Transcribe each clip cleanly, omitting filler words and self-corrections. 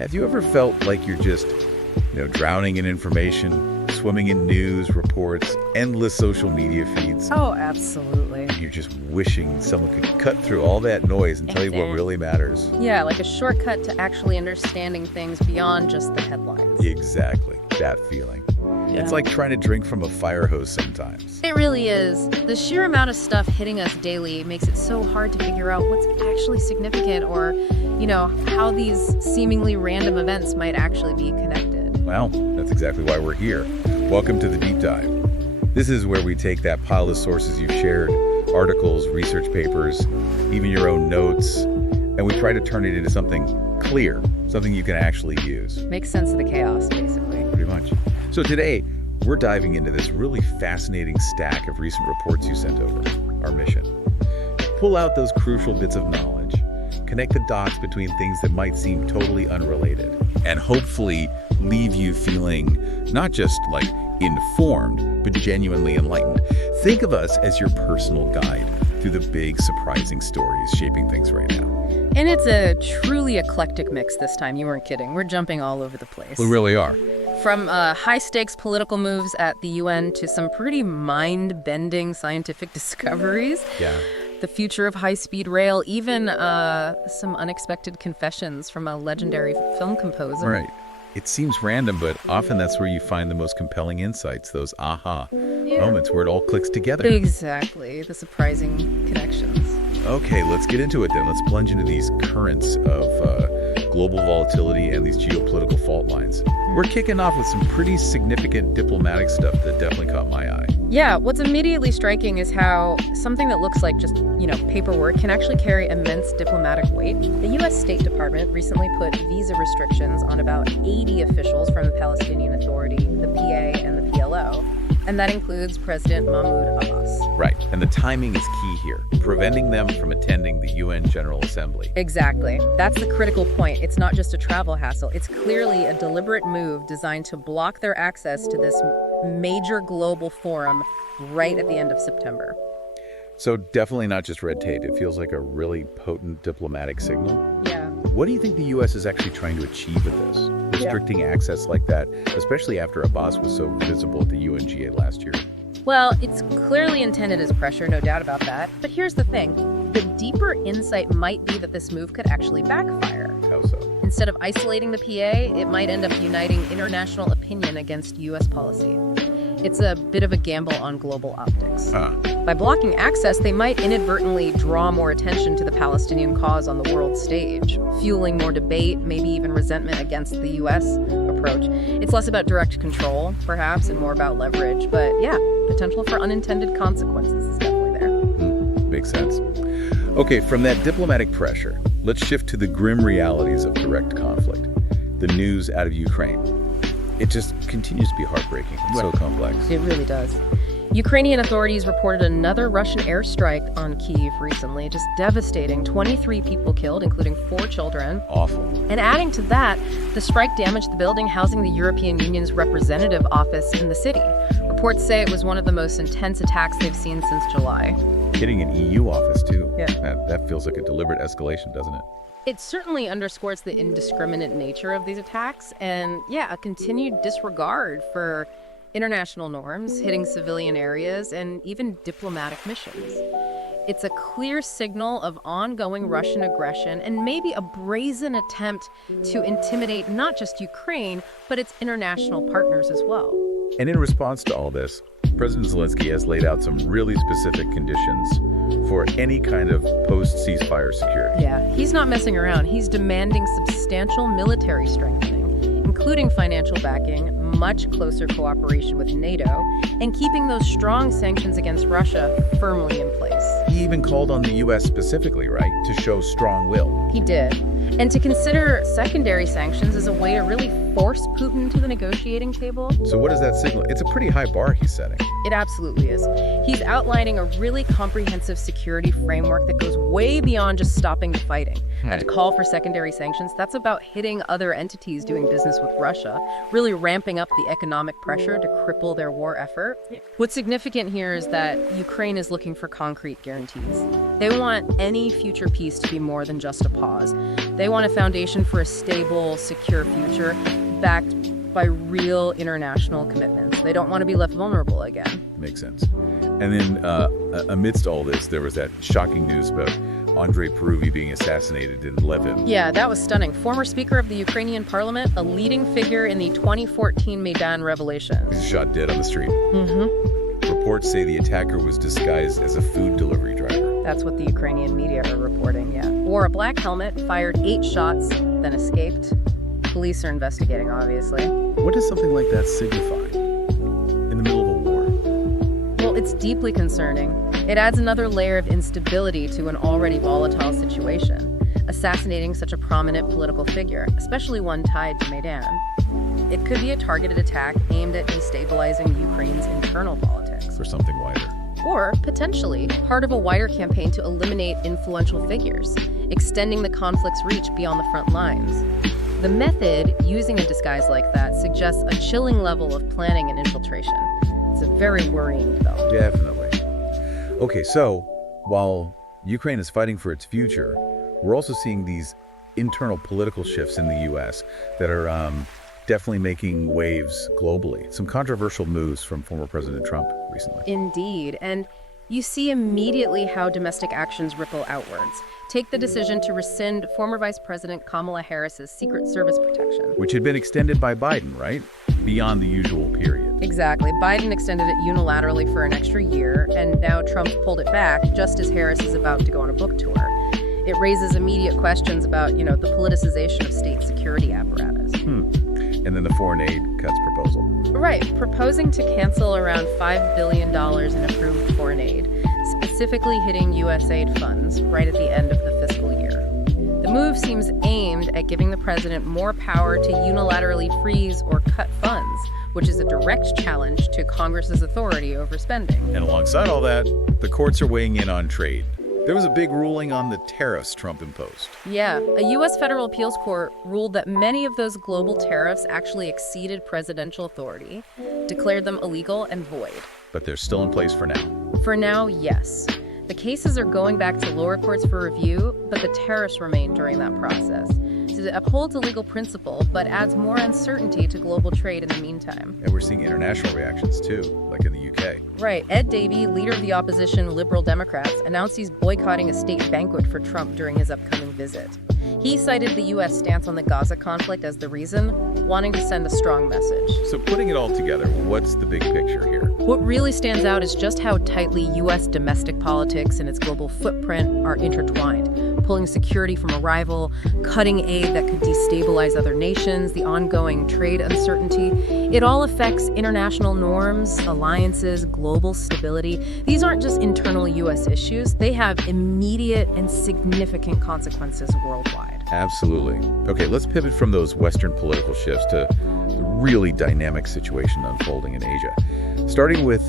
Have you ever felt like you're just, drowning in information, swimming in news, reports, endless social media feeds? Oh, absolutely. You're just wishing someone could cut through all that noise and tell you what really matters. Yeah, like a shortcut to actually understanding things beyond just the headlines. Exactly, that feeling. Yeah. It's like trying to drink from a fire hose sometimes. It really is. The sheer amount of stuff hitting us daily makes it so hard to figure out what's actually significant or, how these seemingly random events might actually be connected. Well, that's exactly why we're here. Welcome to the Deep Dive. This is where we take that pile of sources you've shared, articles, research papers, even your own notes, and we try to turn it into something clear, something you can actually use. Make sense of the chaos, basically. Pretty much. So today, we're diving into this really fascinating stack of recent reports you sent over, our mission. Pull out those crucial bits of knowledge, connect the dots between things that might seem totally unrelated, and hopefully leave you feeling not just informed, but genuinely enlightened. Think of us as your personal guide through the big, surprising stories shaping things right now. And it's a truly eclectic mix this time. You weren't kidding. We're jumping all over the place. We really are. From high-stakes political moves at the UN to some pretty mind-bending scientific discoveries. Yeah. The future of high-speed rail, even some unexpected confessions from a legendary film composer. Right. It seems random, but often that's where you find the most compelling insights, those aha moments where it all clicks together. Exactly. The surprising connections. Okay, let's get into it then. Let's plunge into these currents of global volatility and these geopolitical fault lines. We're kicking off with some pretty significant diplomatic stuff that definitely caught my eye. Yeah, what's immediately striking is how something that looks like just, paperwork can actually carry immense diplomatic weight. The U.S. State Department recently put visa restrictions on about 80 officials from the Palestinian Authority, the PA, and the PLO. And that includes President Mahmoud Abbas. Right, and the timing is key here, preventing them from attending the UN General Assembly. Exactly. That's the critical point. It's not just a travel hassle. It's clearly a deliberate move designed to block their access to this major global forum right at the end of September. So definitely not just red tape. It feels like a really potent diplomatic signal. Yeah. What do you think the U.S. is actually trying to achieve with this? Restricting access like that, especially after Abbas was so visible at the UNGA last year. Well, it's clearly intended as pressure, no doubt about that. But here's the thing. The deeper insight might be that this move could actually backfire. How so? Instead of isolating the PA, it might end up uniting international opinion against U.S. policy. It's a bit of a gamble on global optics. By blocking access, they might inadvertently draw more attention to the Palestinian cause on the world stage, fueling more debate, maybe even resentment against the U.S. approach. It's less about direct control, perhaps, and more about leverage. But yeah, potential for unintended consequences is definitely there. Makes sense. Okay, from that diplomatic pressure, let's shift to the grim realities of direct conflict. The news out of Ukraine. It just continues to be heartbreaking. It's so complex. It really does. Ukrainian authorities reported another Russian airstrike on Kyiv recently, just devastating. 23 people killed, including 4 children. Awful. And adding to that, the strike damaged the building housing the European Union's representative office in the city. Reports say it was one of the most intense attacks they've seen since July. Hitting an EU office, too. Yeah. That feels like a deliberate escalation, doesn't it? It certainly underscores the indiscriminate nature of these attacks and, a continued disregard for international norms, hitting civilian areas, and even diplomatic missions. It's a clear signal of ongoing Russian aggression and maybe a brazen attempt to intimidate not just Ukraine, but its international partners as well. And in response to all this, President Zelensky has laid out some really specific conditions for any kind of post-ceasefire security. Yeah, he's not messing around. He's demanding substantial military strengthening, including financial backing, much closer cooperation with NATO, and keeping those strong sanctions against Russia firmly in place. He even called on the U.S. specifically, right, to show strong will. He did. And to consider secondary sanctions as a way to really force Putin to the negotiating table. So what does that signal? It's a pretty high bar he's setting. It absolutely is. He's outlining a really comprehensive security framework that goes way beyond just stopping the fighting. To call for secondary sanctions, that's about hitting other entities doing business with Russia, really ramping up the economic pressure to cripple their war effort. What's significant here is that Ukraine is looking for concrete guarantees. They want any future peace to be more than just a pause. They want a foundation for a stable, secure future backed by real international commitments. They don't want to be left vulnerable again. Makes sense. And then amidst all this, there was that shocking news about Andrei Peruvi being assassinated in Levin. Yeah, that was stunning. Former Speaker of the Ukrainian parliament, a leading figure in the 2014 Maidan revolution. He's shot dead on the street. Reports say the attacker was disguised as a food delivery driver. That's what the Ukrainian media are reporting, yeah. Wore a black helmet, fired 8 shots, then escaped. Police are investigating, obviously. What does something like that signify in the middle of a war? Well, it's deeply concerning. It adds another layer of instability to an already volatile situation. Assassinating such a prominent political figure, especially one tied to Maidan. It could be a targeted attack aimed at destabilizing Ukraine's internal politics. Or something wider. Or, potentially, part of a wider campaign to eliminate influential figures, extending the conflict's reach beyond the front lines. The method, using a disguise like that, suggests a chilling level of planning and infiltration. It's very worrying, though. Definitely. Okay, so while Ukraine is fighting for its future, we're also seeing these internal political shifts in the U.S. that are definitely making waves globally. Some controversial moves from former President Trump recently. Indeed, and you see immediately how domestic actions ripple outwards. Take the decision to rescind former Vice President Kamala Harris's Secret Service protection. Which had been extended by Biden, right? Beyond the usual period. Exactly. Biden extended it unilaterally for an extra year, and now Trump pulled it back just as Harris is about to go on a book tour. It raises immediate questions about, the politicization of state security apparatus. And then the foreign aid cuts proposal. Right, proposing to cancel around $5 billion in approved foreign aid, specifically hitting USAID funds right at the end of the fiscal year. The move seems aimed at giving the president more power to unilaterally freeze or cut funds, which is a direct challenge to Congress's authority over spending. And alongside all that, the courts are weighing in on trade. There was a big ruling on the tariffs Trump imposed. Yeah, a U.S. federal appeals court ruled that many of those global tariffs actually exceeded presidential authority, declared them illegal and void. But they're still in place for now. For now, yes. The cases are going back to lower courts for review, but the tariffs remain during that process. So it upholds a legal principle, but adds more uncertainty to global trade in the meantime. And we're seeing international reactions too, like in the UK. Right. Ed Davey, leader of the opposition Liberal Democrats, announced he's boycotting a state banquet for Trump during his upcoming visit. He cited the U.S. stance on the Gaza conflict as the reason, wanting to send a strong message. So putting it all together, what's the big picture here? What really stands out is just how tightly U.S. domestic politics and its global footprint are intertwined, pulling security from a rival, cutting aid that could destabilize other nations, the ongoing trade uncertainty. It all affects international norms, alliances, global stability. These aren't just internal U.S. issues. They have immediate and significant consequences worldwide. Absolutely. Okay, let's pivot from those Western political shifts to the really dynamic situation unfolding in Asia. Starting with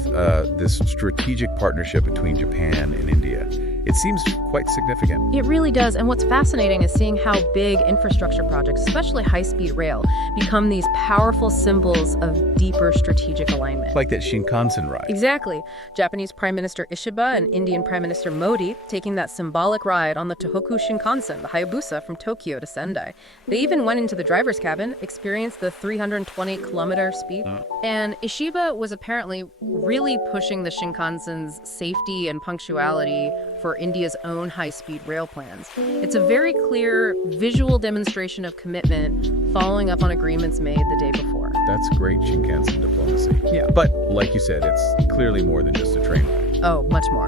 this strategic partnership between Japan and India. It seems quite significant. It really does. And what's fascinating is seeing how big infrastructure projects, especially high-speed rail, become these powerful symbols of deeper strategic alignment. Like that Shinkansen ride. Exactly. Japanese Prime Minister Ishiba and Indian Prime Minister Modi taking that symbolic ride on the Tohoku Shinkansen, the Hayabusa from Tokyo to Sendai. They even went into the driver's cabin, experienced the 320-kilometer speed. And Ishiba was apparently really pushing the Shinkansen's safety and punctuality for India's own high-speed rail plans. It's a very clear visual demonstration of commitment following up on agreements made the day before. That's great Shinkansen diplomacy. Yeah. But like you said, it's clearly more than just a train ride. Oh, much more.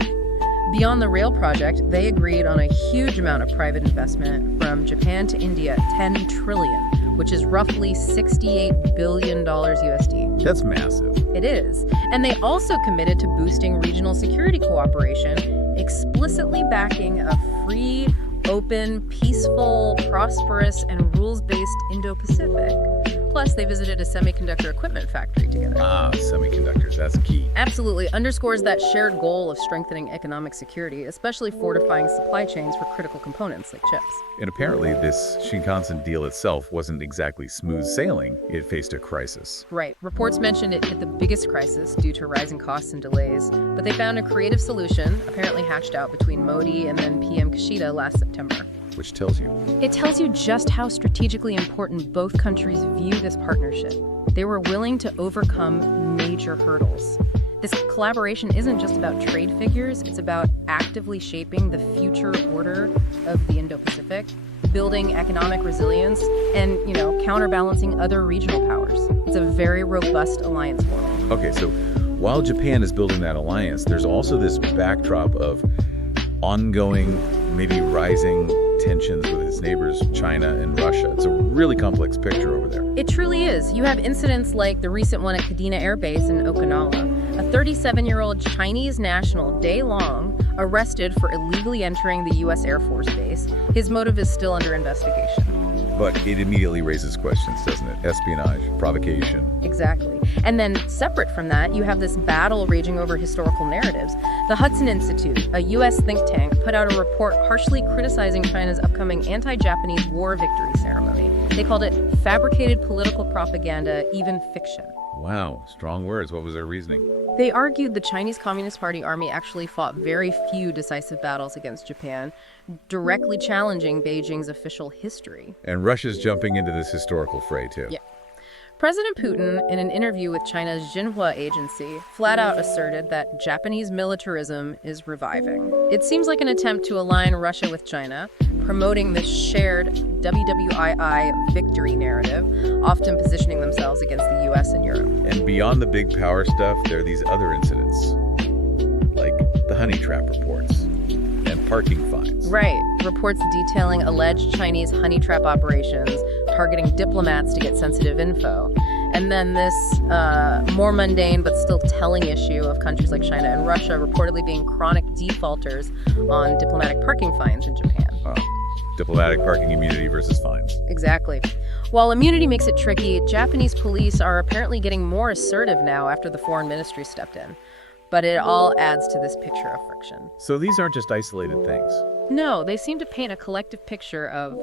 Beyond the rail project, they agreed on a huge amount of private investment from Japan to India, $10 trillion, which is roughly $68 billion USD. That's massive. It is. And they also committed to boosting regional security cooperation, explicitly backing a free, open, peaceful, prosperous, and rules-based Indo-Pacific. Plus, they visited a semiconductor equipment factory together. Semiconductors, that's key. Absolutely. Underscores that shared goal of strengthening economic security, especially fortifying supply chains for critical components like chips. And apparently, this Shinkansen deal itself wasn't exactly smooth sailing. It faced a crisis. Right. Reports mentioned it hit the biggest crisis due to rising costs and delays, but they found a creative solution, apparently hatched out between Modi and then PM Kishida last September. which tells you. It tells you just how strategically important both countries view this partnership. They were willing to overcome major hurdles. This collaboration isn't just about trade figures, it's about actively shaping the future order of the Indo-Pacific, building economic resilience, and, counterbalancing other regional powers. It's a very robust alliance forming. Okay, so while Japan is building that alliance, there's also this backdrop of ongoing, maybe rising tensions with its neighbors, China and Russia. It's a really complex picture over there. It truly is. You have incidents like the recent one at Kadena Air Base in Okinawa. A 37-year-old Chinese national, day-long, arrested for illegally entering the U.S. Air Force Base. His motive is still under investigation. But it immediately raises questions, doesn't it? Espionage, provocation. Exactly. And then separate from that, you have this battle raging over historical narratives. The Hudson Institute, a U.S. think tank, put out a report harshly criticizing China's upcoming anti-Japanese war victory ceremony. They called it fabricated political propaganda, even fiction. Wow, strong words. What was their reasoning? They argued the Chinese Communist Party army actually fought very few decisive battles against Japan, directly challenging Beijing's official history. And Russia's jumping into this historical fray, too. Yeah. President Putin, in an interview with China's Xinhua agency, flat out asserted that Japanese militarism is reviving. It seems like an attempt to align Russia with China, promoting this shared WWII victory narrative, often positioning themselves against the U.S. and Europe. And beyond the big power stuff, there are these other incidents, like the honey trap reports and parking fines. Right. Reports detailing alleged Chinese honey trap operations targeting diplomats to get sensitive info. And then this more mundane but still telling issue of countries like China and Russia reportedly being chronic defaulters on diplomatic parking fines in Japan. Diplomatic parking immunity versus fines. Exactly. While immunity makes it tricky, Japanese police are apparently getting more assertive now after the foreign ministry stepped in. But it all adds to this picture of friction. So these aren't just isolated things. No, they seem to paint a collective picture of,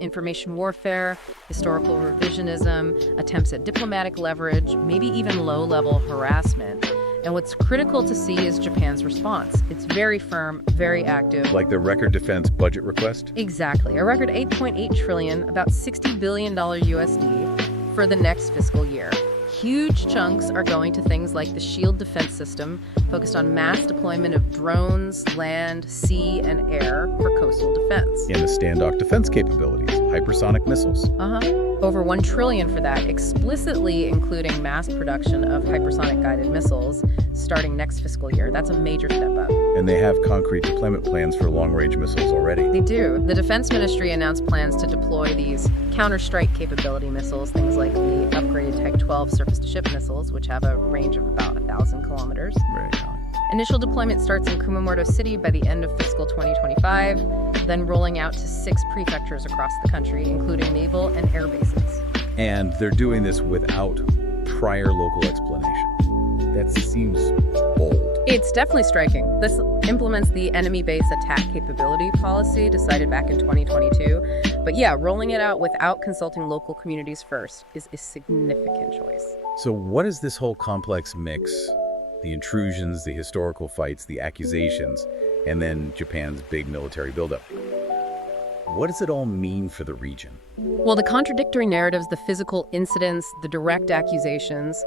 information warfare, historical revisionism, attempts at diplomatic leverage, maybe even low-level harassment. And what's critical to see is Japan's response. It's very firm, very active. Like the record defense budget request? Exactly. A record $8.8 trillion, about $60 billion USD for the next fiscal year. Huge chunks are going to things like the SHIELD defense system, focused on mass deployment of drones, land, sea, and air for coastal defense. And the standoff defense capabilities, hypersonic missiles. Over $1 trillion for that, explicitly including mass production of hypersonic guided missiles starting next fiscal year. That's a major step up. And they have concrete deployment plans for long-range missiles already. They do. The Defense Ministry announced plans to deploy these counter-strike capability missiles, things like the upgraded Type 12 surface-to-ship missiles, which have a range of about 1,000 kilometers. Right. Initial deployment starts in Kumamoto City by the end of fiscal 2025, then rolling out to 6 prefectures across the country, including naval and air bases. And they're doing this without prior local explanation. That seems bold. It's definitely striking. This implements the enemy base attack capability policy decided back in 2022. But yeah, rolling it out without consulting local communities first is a significant choice. So what is this whole complex mix? The intrusions, the historical fights, the accusations, and then Japan's big military buildup. What does it all mean for the region? Well, the contradictory narratives, the physical incidents, the direct accusations,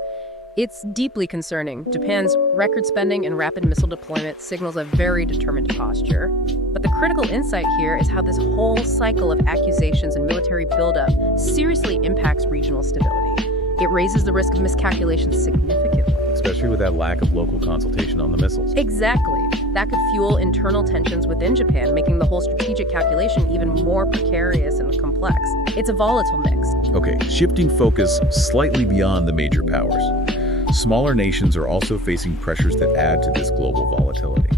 it's deeply concerning. Japan's record spending and rapid missile deployment signals a very determined posture. But the critical insight here is how this whole cycle of accusations and military buildup seriously impacts regional stability. It raises the risk of miscalculation significantly. Especially with that lack of local consultation on the missiles. Exactly. That could fuel internal tensions within Japan, making the whole strategic calculation even more precarious and complex. It's a volatile mix. Okay, shifting focus slightly beyond the major powers. Smaller nations are also facing pressures that add to this global volatility.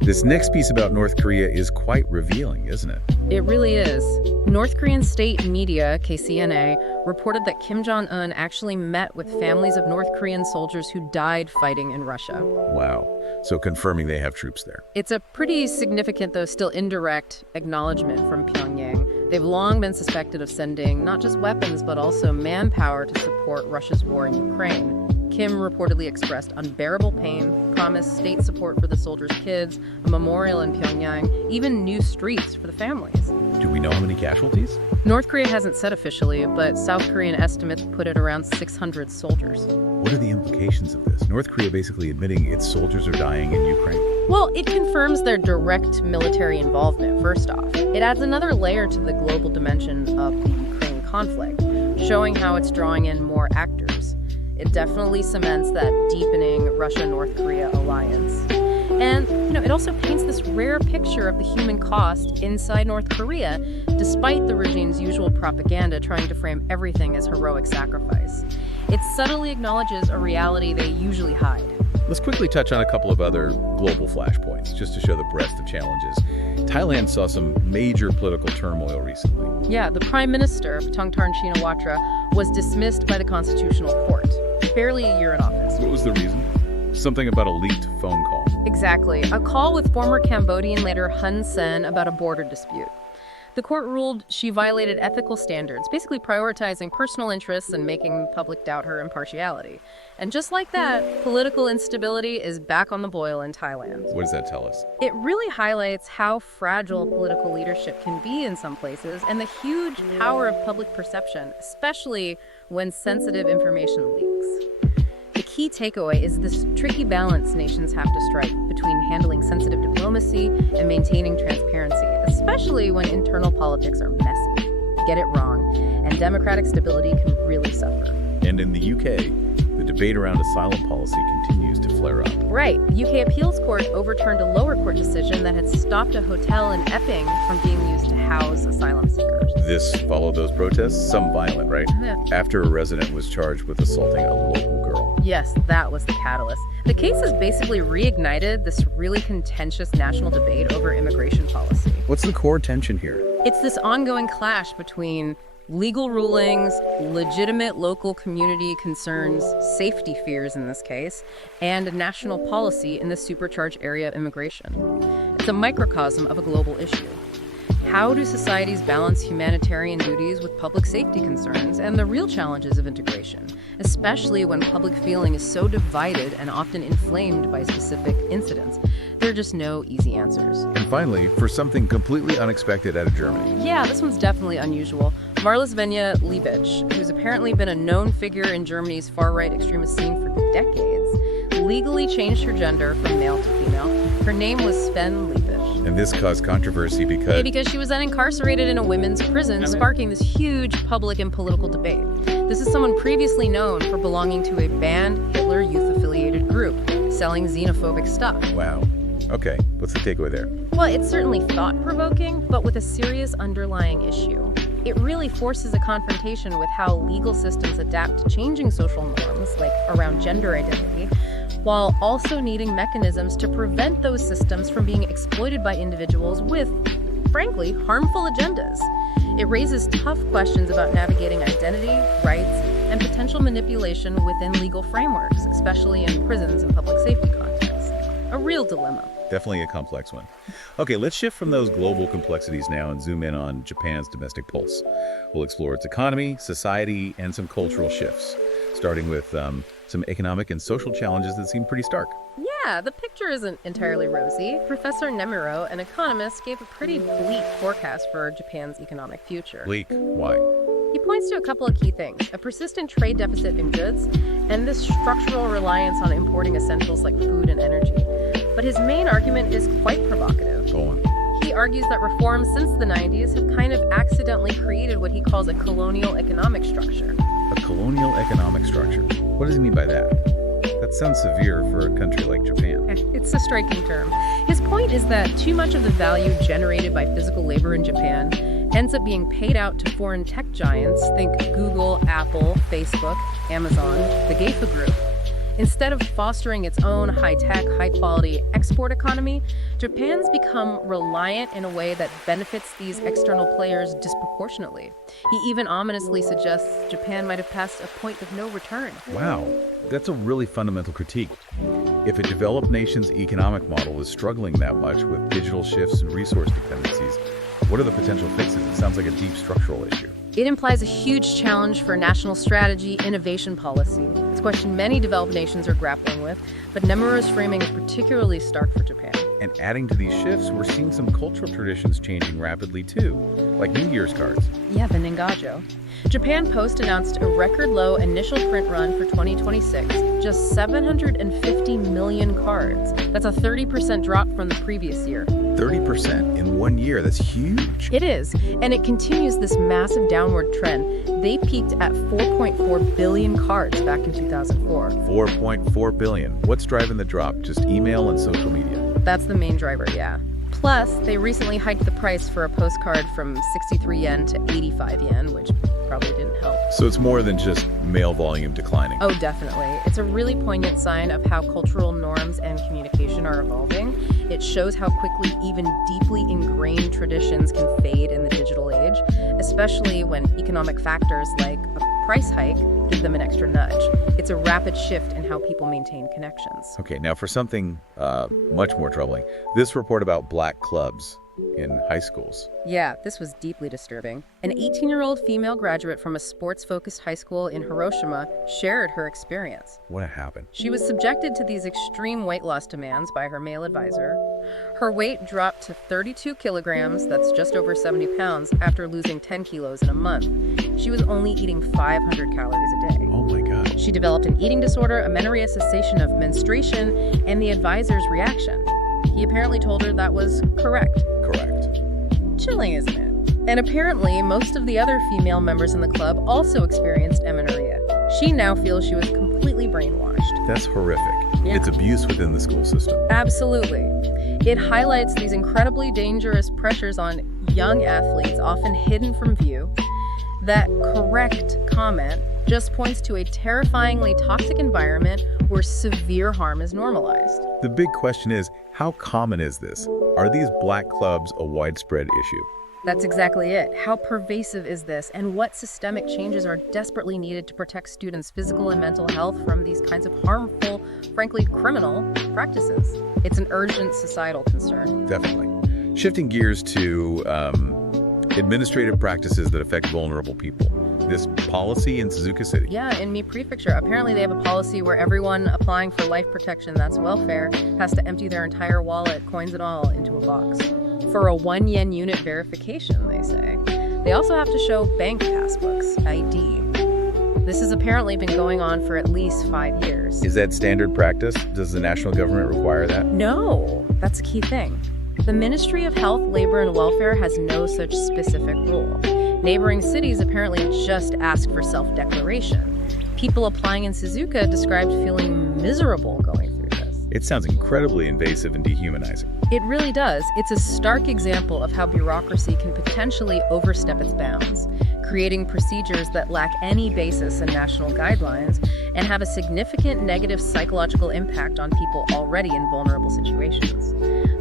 This next piece about North Korea is quite revealing, isn't it? It really is. North Korean state media, KCNA, reported that Kim Jong-un actually met with families of North Korean soldiers who died fighting in Russia. Wow. So confirming they have troops there. It's a pretty significant, though still indirect, acknowledgement from Pyongyang. They've long been suspected of sending not just weapons, but also manpower to support Russia's war in Ukraine. Kim reportedly expressed unbearable pain, promised state support for the soldiers' kids, a memorial in Pyongyang, even new streets for the families. Do we know how many casualties? North Korea hasn't said officially, but South Korean estimates put it around 600 soldiers. What are the implications of this? North Korea basically admitting its soldiers are dying in Ukraine. Well, it confirms their direct military involvement, first off. It adds another layer to the global dimension of the Ukraine conflict, showing how it's drawing in more actors. It definitely cements that deepening Russia-North Korea alliance. And, it also paints this rare picture of the human cost inside North Korea, despite the regime's usual propaganda trying to frame everything as heroic sacrifice. It subtly acknowledges a reality they usually hide. Let's quickly touch on a couple of other global flashpoints, just to show the breadth of challenges. Thailand saw some major political turmoil recently. Yeah, the Prime Minister, Tongtarn Shinawatra, was dismissed by the Constitutional Court. Barely a year in office. What was the reason? Something about a leaked phone call. Exactly. A call with former Cambodian leader Hun Sen about a border dispute. The court ruled she violated ethical standards, basically prioritizing personal interests and making the public doubt her impartiality. And just like that, political instability is back on the boil in Thailand. What does that tell us? It really highlights how fragile political leadership can be in some places and the huge power of public perception, especially when sensitive information leaks. The key takeaway is this tricky balance nations have to strike between handling sensitive diplomacy and maintaining transparency, especially when internal politics are messy. Get it wrong, and democratic stability can really suffer. And in the UK, the debate around asylum policy continues to flare up. Right. The UK Appeals Court overturned a lower court decision that had stopped a hotel in Epping from being used to house asylum seekers. This followed those protests, some violent, right? Yeah. After a resident was charged with assaulting a local girl. Yes, that was the catalyst. The case has basically reignited this really contentious national debate over immigration policy. What's the core tension here? It's this ongoing clash between legal rulings, legitimate local community concerns, safety fears in this case, and national policy in the supercharged area of immigration. It's a microcosm of a global issue. How do societies balance humanitarian duties with public safety concerns and the real challenges of integration, especially when public feeling is so divided and often inflamed by specific incidents? There are just no easy answers. And finally, for something completely unexpected out of Germany. Yeah, this one's definitely unusual. Marla Svenja Liebich, who's apparently been a known figure in Germany's far-right extremist scene for decades, legally changed her gender from male to female. Her name was Sven Liebich. And this caused controversy because she was then incarcerated in a women's prison, sparking this huge public and political debate. This is someone previously known for belonging to a banned Hitler Youth-affiliated group, selling xenophobic stuff. Wow. Okay, what's the takeaway there? Well, it's certainly thought-provoking, but with a serious underlying issue. It really forces a confrontation with how legal systems adapt to changing social norms, like around gender identity, while also needing mechanisms to prevent those systems from being exploited by individuals with, frankly, harmful agendas. It raises tough questions about navigating identity, rights, and potential manipulation within legal frameworks, especially in prisons and public safety contexts. A real dilemma. Definitely a complex one. Okay, let's shift from those global complexities now and zoom in on Japan's domestic pulse. We'll explore its economy, society, and some cultural shifts, starting with some economic and social challenges that seem pretty stark. Yeah, the picture isn't entirely rosy. Professor Nemuro, an economist, gave a pretty bleak forecast for Japan's economic future. Bleak? Why? He points to a couple of key things: a persistent trade deficit in goods, and this structural reliance on importing essentials like food and energy. But his main argument is quite provocative. Go on. He argues that reforms since the 90s have kind of accidentally created what he calls a colonial economic structure. A colonial economic structure? What does he mean by that? That sounds severe for a country like Japan. It's a striking term. His point is that too much of the value generated by physical labor in Japan ends up being paid out to foreign tech giants, think Google, Apple, Facebook, Amazon, the GAFA Group. Instead of fostering its own high-tech, high-quality export economy, Japan's become reliant in a way that benefits these external players disproportionately. He even ominously suggests Japan might have passed a point of no return. Wow, that's a really fundamental critique. If a developed nation's economic model is struggling that much with digital shifts and resource dependencies, what are the potential fixes? It sounds like a deep structural issue. It implies a huge challenge for national strategy, innovation policy. It's a question many developed nations are grappling with, but Nemura's framing is particularly stark for Japan. And adding to these shifts, we're seeing some cultural traditions changing rapidly too, like New Year's cards. Yeah, the Ningajo. Japan Post announced a record low initial print run for 2026, just 750 million cards. That's a 30% drop from the previous year. 30% in 1 year, that's huge. It is, and it continues this massive downward trend. They peaked at 4.4 billion cards back in 2004. 4.4 billion. What's driving the drop? Just email and social media? That's the main driver, yeah. Plus, they recently hiked the price for a postcard from 63 yen to 85 yen, which probably didn't help. So it's more than just mail volume declining. Oh, definitely. It's a really poignant sign of how cultural norms and communication are evolving. It shows how quickly even deeply ingrained traditions can fade in the digital age, especially when economic factors like a price hike give them an extra nudge. It's a rapid shift in how people maintain connections. Okay, now for something much more troubling, this report about black clubs in high schools. Yeah, this was deeply disturbing. An 18-year-old female graduate from a sports-focused high school in Hiroshima shared her experience. What happened? She was subjected to these extreme weight loss demands by her male advisor. Her weight dropped to 32 kilograms, that's just over 70 pounds, after losing 10 kilos in a month. She was only eating 500 calories a day. Oh my God. She developed an eating disorder, amenorrhea, cessation of menstruation, and the advisor's reaction. He apparently told her that was correct. Correct. Chilling, isn't it? And apparently, most of the other female members in the club also experienced amenorrhea. She now feels she was completely brainwashed. That's horrific. Yeah. It's abuse within the school system. Absolutely. It highlights these incredibly dangerous pressures on young athletes, often hidden from view. That correct comment just points to a terrifyingly toxic environment where severe harm is normalized. The big question is, how common is this? Are these black clubs a widespread issue? That's exactly it. How pervasive is this, and what systemic changes are desperately needed to protect students' physical and mental health from these kinds of harmful, frankly criminal, practices? It's an urgent societal concern. Definitely. Shifting gears to administrative practices that affect vulnerable people. This policy in Suzuka City. Yeah, in Mi Prefecture, apparently they have a policy where everyone applying for life protection, that's welfare, has to empty their entire wallet, coins and all, into a box. For a 1 yen unit verification, they say. They also have to show bank passbooks, ID. This has apparently been going on for at least 5 years. Is that standard practice? Does the national government require that? No, that's a key thing. The Ministry of Health, Labor, and Welfare has no such specific rule. Neighboring cities apparently just ask for self-declaration. People applying in Suzuka described feeling miserable going through this. It sounds incredibly invasive and dehumanizing. It really does. It's a stark example of how bureaucracy can potentially overstep its bounds, creating procedures that lack any basis in national guidelines and have a significant negative psychological impact on people already in vulnerable situations.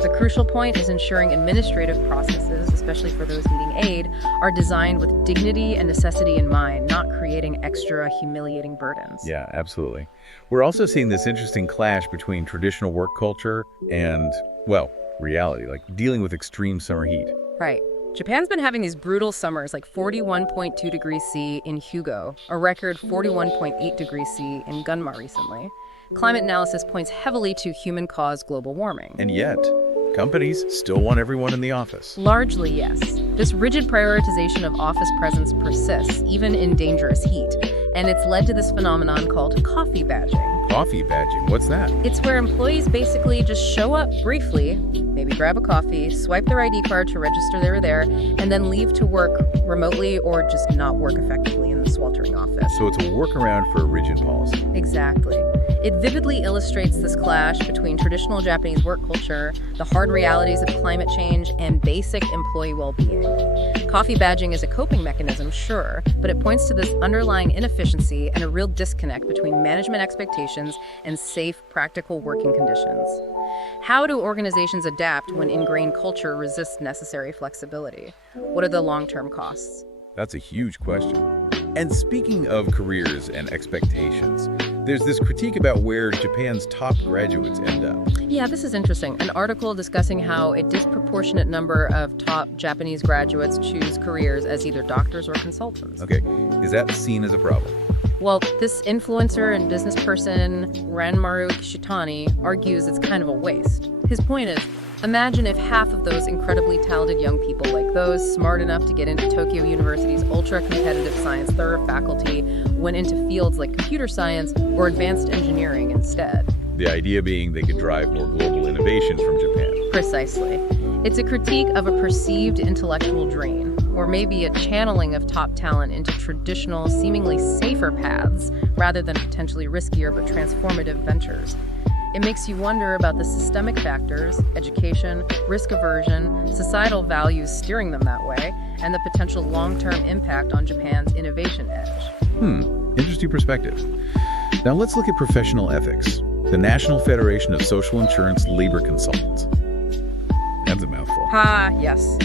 The crucial point is ensuring administrative processes, especially for those needing aid, are designed with dignity and necessity in mind, not creating extra humiliating burdens. Yeah, absolutely. We're also seeing this interesting clash between traditional work culture and, well, reality, like dealing with extreme summer heat. Right. Japan's been having these brutal summers, like 41.2 degrees C in Hyugo, a record 41.8 degrees C in Gunma recently. Climate analysis points heavily to human-caused global warming. And yet, companies still want everyone in the office. Largely, yes. This rigid prioritization of office presence persists, even in dangerous heat, and it's led to this phenomenon called coffee badging. Coffee badging, what's that? It's where employees basically just show up briefly, maybe grab a coffee, swipe their ID card to register they were there, and then leave to work remotely or just not work effectively in the sweltering office. So it's a workaround for a rigid policy. Exactly. It vividly illustrates this clash between traditional Japanese work culture, the hard realities of climate change, and basic employee well-being. Coffee badging is a coping mechanism, sure, but it points to this underlying inefficiency and a real disconnect between management expectations and safe, practical working conditions. How do organizations adapt when ingrained culture resists necessary flexibility? What are the long-term costs? That's a huge question. And speaking of careers and expectations, there's this critique about where Japan's top graduates end up. Yeah, this is interesting. An article discussing how a disproportionate number of top Japanese graduates choose careers as either doctors or consultants. Okay, is that seen as a problem? Well, this influencer and business person, Ranmaru Kishitani, argues it's kind of a waste. His point is, imagine if half of those incredibly talented young people, like those smart enough to get into Tokyo University's ultra-competitive science thorough faculty, went into fields like computer science or advanced engineering instead. The idea being they could drive more global innovation from Japan. Precisely. It's a critique of a perceived intellectual drain, or maybe a channeling of top talent into traditional, seemingly safer paths, rather than potentially riskier but transformative ventures. It makes you wonder about the systemic factors, education, risk aversion, societal values steering them that way, and the potential long-term impact on Japan's innovation edge. Interesting perspective. Now let's look at professional ethics. The National Federation of Social Insurance Labor Consultants. That's a mouthful. Yes.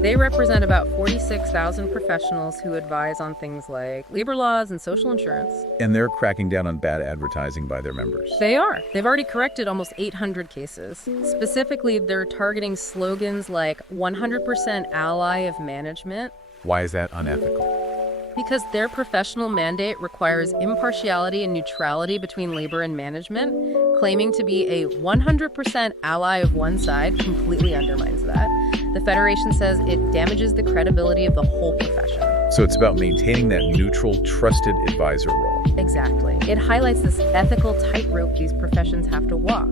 They represent about 46,000 professionals who advise on things like labor laws and social insurance. And they're cracking down on bad advertising by their members. They are. They've already corrected almost 800 cases. Specifically, they're targeting slogans like 100% ally of management. Why is that unethical? Because their professional mandate requires impartiality and neutrality between labor and management. Claiming to be a 100% ally of one side completely undermines that. The Federation says it damages the credibility of the whole profession. So it's about maintaining that neutral, trusted advisor role. Exactly. It highlights this ethical tightrope these professions have to walk.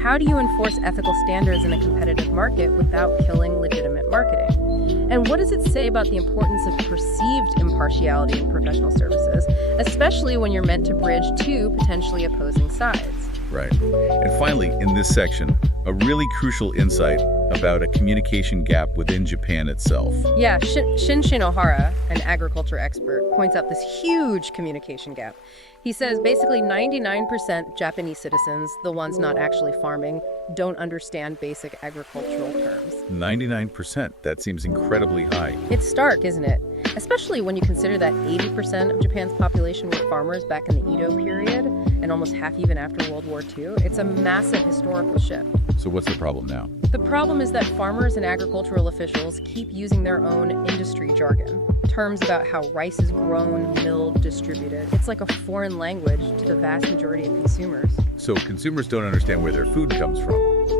How do you enforce ethical standards in a competitive market without killing legitimate marketing? And what does it say about the importance of perceived impartiality in professional services, especially when you're meant to bridge two potentially opposing sides? Right. And finally, in this section, a really crucial insight about a communication gap within Japan itself. Yeah, Shinshin Ohara, an agriculture expert, points out this huge communication gap. He says basically 99% Japanese citizens, the ones not actually farming, don't understand basic agricultural terms. 99%? That seems incredibly high. It's stark, isn't it? Especially when you consider that 80% of Japan's population were farmers back in the Edo period, and almost half even after World War II. It's a massive historical shift. So what's the problem now? The problem is that farmers and agricultural officials keep using their own industry jargon. Terms about how rice is grown, milled, distributed. It's like a foreign language to the vast majority of consumers. So consumers don't understand where their food comes from,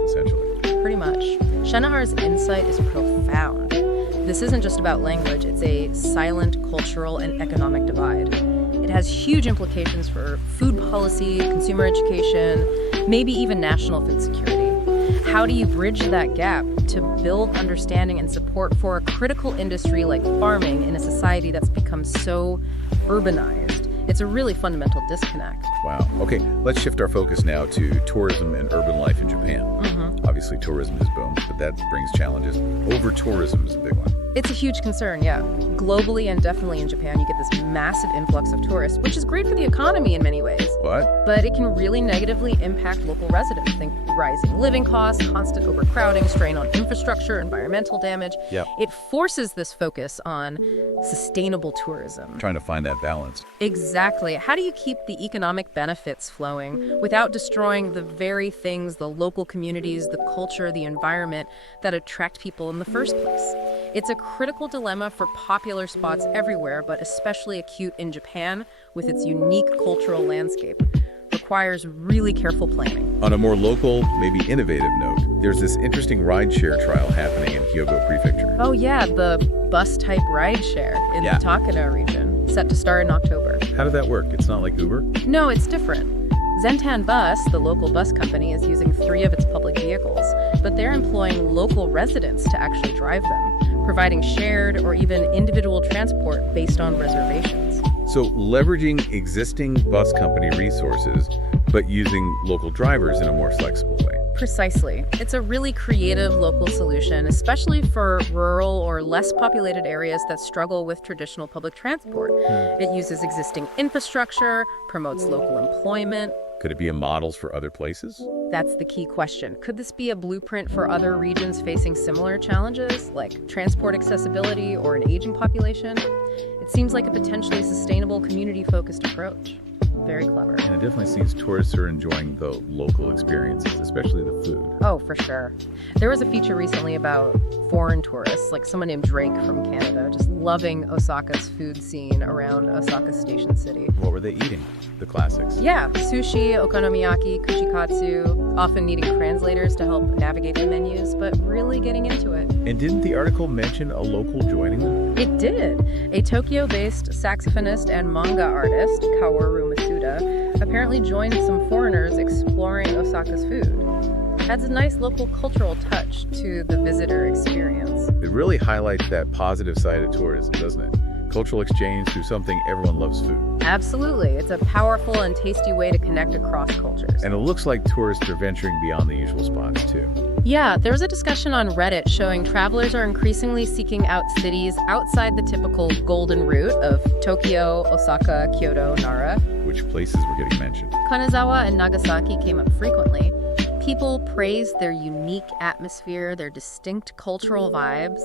essentially. Pretty much. Shenohar's insight is profound. This isn't just about language, it's a silent cultural and economic divide. It has huge implications for food policy, consumer education, maybe even national food security. How do you bridge that gap to build understanding and support for a critical industry like farming in a society that's become so urbanized? It's a really fundamental disconnect. Wow. Okay, let's shift our focus now to tourism and urban life in Japan. Obviously, tourism has boomed, but that brings challenges. Over-tourism is a big one. It's a huge concern, yeah. Globally and definitely in Japan, you get this massive influx of tourists, which is great for the economy in many ways. What? But it can really negatively impact local residents. Think rising living costs, constant overcrowding, strain on infrastructure, environmental damage. Yep. It forces this focus on sustainable tourism. Trying to find that balance. Exactly. How do you keep the economic benefits flowing without destroying the very things, the local communities, the culture, the environment that attract people in the first place? It's a critical dilemma for popular spots everywhere, but especially acute in Japan with its unique cultural landscape. Requires really careful planning. On a more local, maybe innovative note, there's this interesting rideshare trial happening in Hyogo Prefecture. Oh yeah, the bus-type rideshare in the Takano region, set to start in October. How did that work? It's not like Uber? No, it's different. Zentan Bus, the local bus company, is using 3 of its public vehicles, but they're employing local residents to actually drive them, providing shared or even individual transport based on reservations. So leveraging existing bus company resources, but using local drivers in a more flexible way. Precisely. It's a really creative local solution, especially for rural or less populated areas that struggle with traditional public transport. It uses existing infrastructure, promotes local employment. Could it be a model for other places? That's the key question. Could this be a blueprint for other regions facing similar challenges, like transport accessibility or an aging population? It seems like a potentially sustainable, community-focused approach. Very clever. And it definitely seems tourists are enjoying the local experiences, especially the food. Oh, for sure. There was a feature recently about foreign tourists, like someone named Drake from Canada, just loving Osaka's food scene around Osaka Station City. What were they eating? The classics. Yeah, sushi, okonomiyaki, kuchikatsu, often needing translators to help navigate the menus, but really getting into it. And didn't the article mention a local joining them? It did. A Tokyo-based saxophonist and manga artist, Kaworu Masuda, apparently joined some foreigners exploring Osaka's food. Adds a nice local cultural touch to the visitor experience. It really highlights that positive side of tourism, doesn't it? Cultural exchange through something everyone loves food. Absolutely. It's a powerful and tasty way to connect across cultures. And it looks like tourists are venturing beyond the usual spots, too. Yeah, there was a discussion on Reddit showing travelers are increasingly seeking out cities outside the typical golden route of Tokyo, Osaka, Kyoto, Nara. Which places were getting mentioned? Kanazawa and Nagasaki came up frequently. People praised their unique atmosphere, their distinct cultural vibes.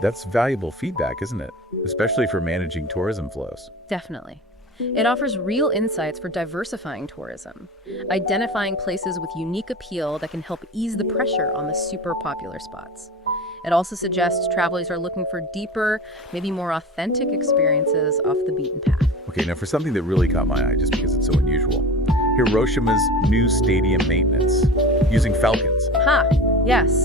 That's valuable feedback, isn't it? Especially for managing tourism flows. Definitely. It offers real insights for diversifying tourism, identifying places with unique appeal that can help ease the pressure on the super popular spots. It also suggests travelers are looking for deeper, maybe more authentic experiences off the beaten path. Okay, now for something that really caught my eye, just because it's so unusual, Hiroshima's new stadium maintenance, using falcons. Yes.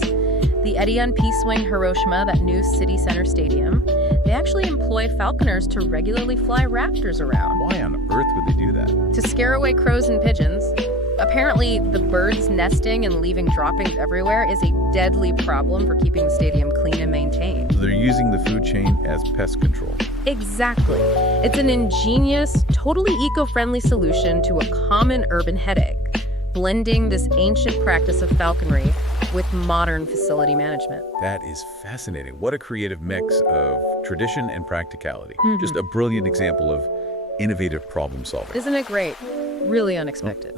The Edion Peace Wing Hiroshima, that new city center stadium, they actually employ falconers to regularly fly raptors around. Why on earth would they do that? To scare away crows and pigeons. Apparently, the birds nesting and leaving droppings everywhere is a deadly problem for keeping the stadium clean and maintained. So they're using the food chain as pest control. Exactly. It's an ingenious, totally eco-friendly solution to a common urban headache, blending this ancient practice of falconry with modern facility management. That is fascinating. What a creative mix of tradition and practicality. Just a brilliant example of innovative problem solving. Isn't it great? Really unexpected.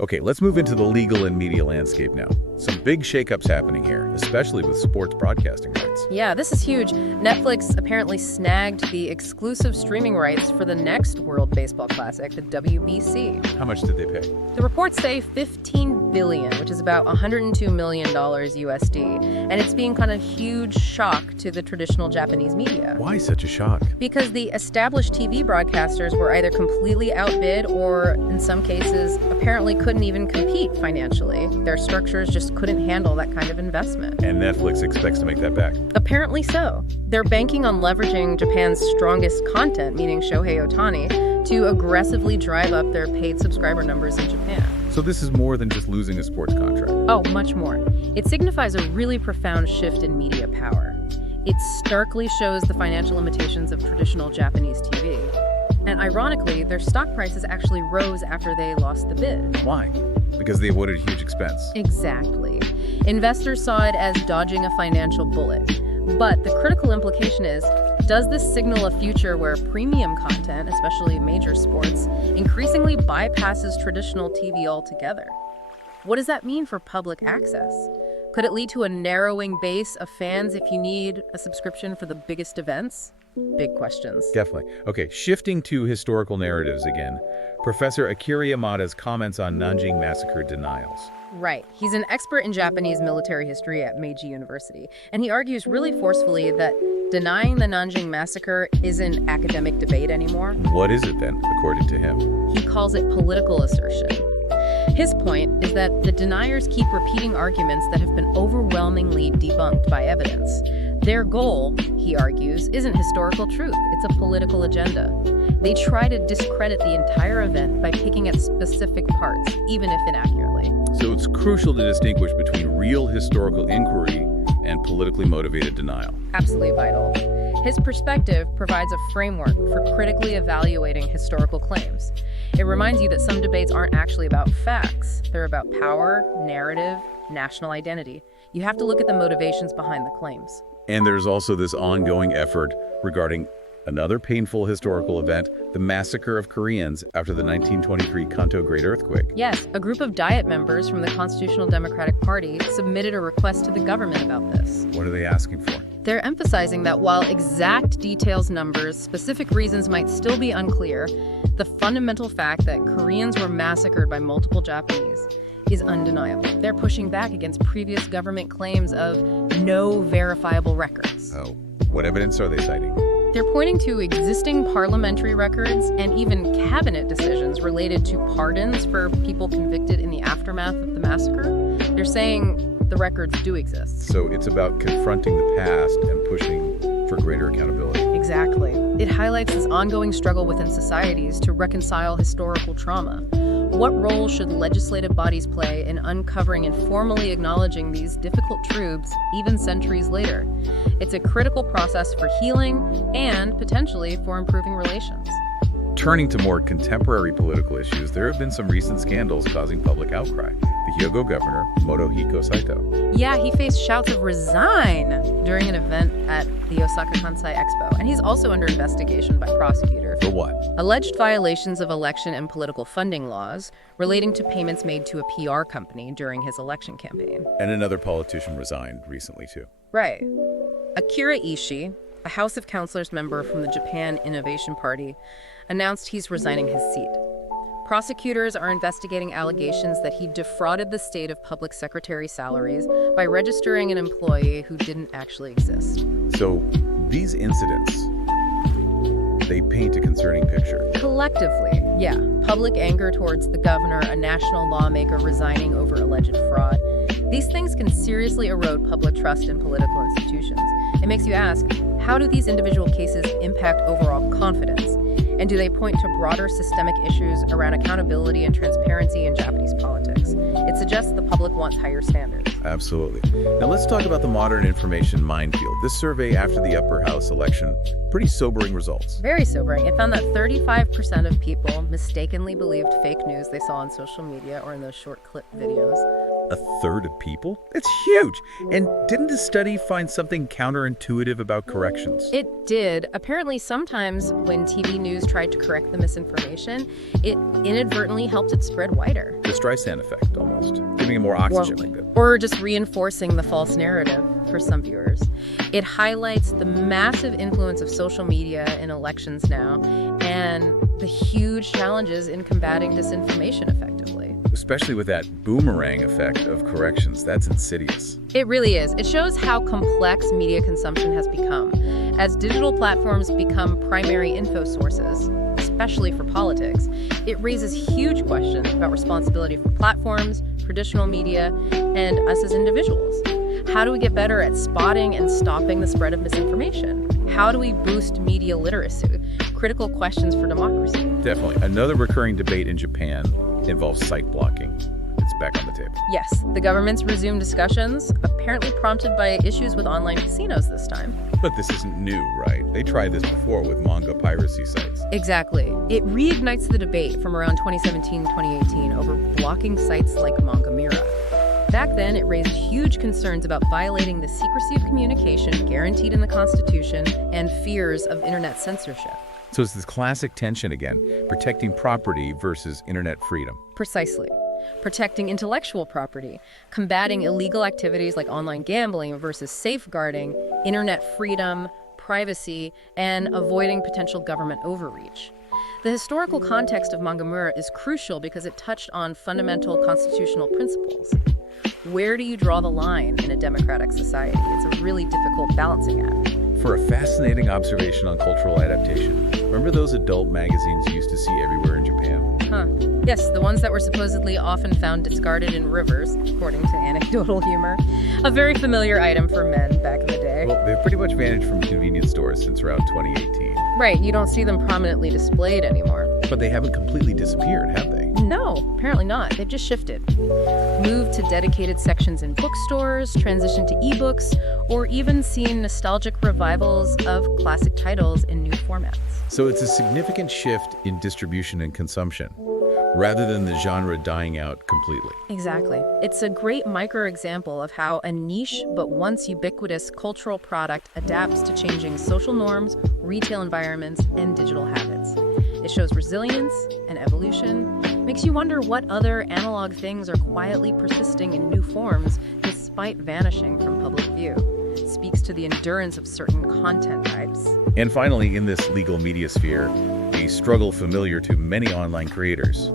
Okay, let's move into the legal and media landscape now. Some big shakeups happening here, especially with sports broadcasting rights. Yeah, this is huge. Netflix apparently snagged the exclusive streaming rights for the next World Baseball Classic, the WBC. How much did they pay? The reports say $15 billion, which is about $102 million USD. And it's being kind of huge shock to the traditional Japanese media. Why such a shock? Because the established TV broadcasters were either completely outbid or, in some cases, apparently couldn't even compete financially. Their structures just couldn't handle that kind of investment. And Netflix expects to make that back. Apparently so. They're banking on leveraging Japan's strongest content, meaning Shohei Ohtani, to aggressively drive up their paid subscriber numbers in Japan. So this is more than just losing a sports contract. Oh, much more. It signifies a really profound shift in media power. It starkly shows the financial limitations of traditional Japanese TV. And ironically, their stock prices actually rose after they lost the bid. Why? Because they avoided a huge expense. Exactly. Investors saw it as dodging a financial bullet. But the critical implication is, does this signal a future where premium content, especially major sports, increasingly bypasses traditional TV altogether? What does that mean for public access? Could it lead to a narrowing base of fans if you need a subscription for the biggest events? Big questions. Definitely. Okay, shifting to historical narratives again. Professor Akira Yamada's comments on Nanjing massacre denials. Right. He's an expert in Japanese military history at Meiji University, and he argues really forcefully that denying the Nanjing massacre isn't academic debate anymore. What is it then, according to him? He calls it political assertion. His point is that the deniers keep repeating arguments that have been overwhelmingly debunked by evidence. Their goal, he argues, isn't historical truth, it's a political agenda. They try to discredit the entire event by picking at specific parts, even if inaccurately. So it's crucial to distinguish between real historical inquiry and politically motivated denial. Absolutely vital. His perspective provides a framework for critically evaluating historical claims. It reminds you that some debates aren't actually about facts. They're about power, narrative, national identity. You have to look at the motivations behind the claims. And there's also this ongoing effort regarding another painful historical event, the massacre of Koreans after the 1923 Kanto Great Earthquake. Yes, a group of Diet members from the Constitutional Democratic Party submitted a request to the government about this. What are they asking for? They're emphasizing that while exact details, numbers, specific reasons might still be unclear, The fundamental fact that Koreans were massacred by multiple Japanese is undeniable. They're pushing back against previous government claims of no verifiable records. Oh, what evidence are they citing? They're pointing to existing parliamentary records and even cabinet decisions related to pardons for people convicted in the aftermath of the massacre. They're saying the records do exist. So it's about confronting the past and pushing for greater accountability. Exactly. It highlights this ongoing struggle within societies to reconcile historical trauma. What role should legislative bodies play in uncovering and formally acknowledging these difficult truths even centuries later? It's a critical process for healing and potentially for improving relations. Turning to more contemporary political issues, there have been some recent scandals causing public outcry. The Hyogo governor, Motohiko Saito. Yeah, he faced shouts of resign during an event at the Osaka Kansai Expo, and he's also under investigation by prosecutors. For what? Alleged violations of election and political funding laws relating to payments made to a PR company during his election campaign. And another politician resigned recently, too. Right. Akira Ishii, a House of Councilors member from the Japan Innovation Party, announced he's resigning his seat. Prosecutors are investigating allegations that he defrauded the state of public secretary salaries by registering an employee who didn't actually exist. So these incidents, they paint a concerning picture. Collectively, yeah. Public anger towards the governor, a national lawmaker resigning over alleged fraud. These things can seriously erode public trust in political institutions. It makes you ask, how do these individual cases impact overall confidence? And do they point to broader systemic issues around accountability and transparency in Japanese politics? It suggests the public wants higher standards. Absolutely. Now let's talk about the modern information minefield. This survey after the upper house election, pretty sobering results. Very sobering. It found that 35% of people mistakenly believed fake news they saw on social media or in those short clip videos. A third of people? That's huge. And didn't the study find something counterintuitive about corrections? It did. Apparently, sometimes when TV news tried to correct the misinformation, it inadvertently helped it spread wider. The Streisand effect, almost. Giving it more oxygen like that. Or just reinforcing the false narrative for some viewers. It highlights the massive influence of social media in elections now and the huge challenges in combating disinformation effectively. Especially with that boomerang effect of corrections. That's insidious. It really is. It shows how complex media consumption has become. As digital platforms become primary info sources, especially for politics, it raises huge questions about responsibility for platforms, traditional media, and us as individuals. How do we get better at spotting and stopping the spread of misinformation? How do we boost media literacy? Critical questions for democracy. Definitely. Another recurring debate in Japan involves site blocking. It's back on the table. Yes, the government's resumed discussions, apparently prompted by issues with online casinos this time. But this isn't new, right? They tried this before with manga piracy sites. Exactly. It reignites the debate from around 2017-2018 over blocking sites like Mangamira. Back then, it raised huge concerns about violating the secrecy of communication guaranteed in the Constitution and fears of internet censorship. So it's this classic tension again, protecting property versus internet freedom. Precisely. Protecting intellectual property, combating illegal activities like online gambling versus safeguarding internet freedom, privacy, and avoiding potential government overreach. The historical context of Mangamura is crucial because it touched on fundamental constitutional principles. Where do you draw the line in a democratic society? It's a really difficult balancing act. For a fascinating observation on cultural adaptation, remember those adult magazines you used to see everywhere in Japan? Huh. Yes, the ones that were supposedly often found discarded in rivers, according to anecdotal humor. A very familiar item for men back in the day. Well, they've pretty much vanished from convenience stores since around 2018. Right, you don't see them prominently displayed anymore. But they haven't completely disappeared, have they? No, apparently not. They've just shifted. Moved to dedicated sections in bookstores, transitioned to ebooks, or even seen nostalgic revivals of classic titles in new formats. So it's a significant shift in distribution and consumption, rather than the genre dying out completely. Exactly. It's a great micro-example of how a niche but once ubiquitous cultural product adapts to changing social norms, retail environments, and digital habits. It shows resilience and evolution, makes you wonder what other analog things are quietly persisting in new forms despite vanishing from public view. It speaks to the endurance of certain content types. And finally, in this legal media sphere, the a struggle familiar to many online creators: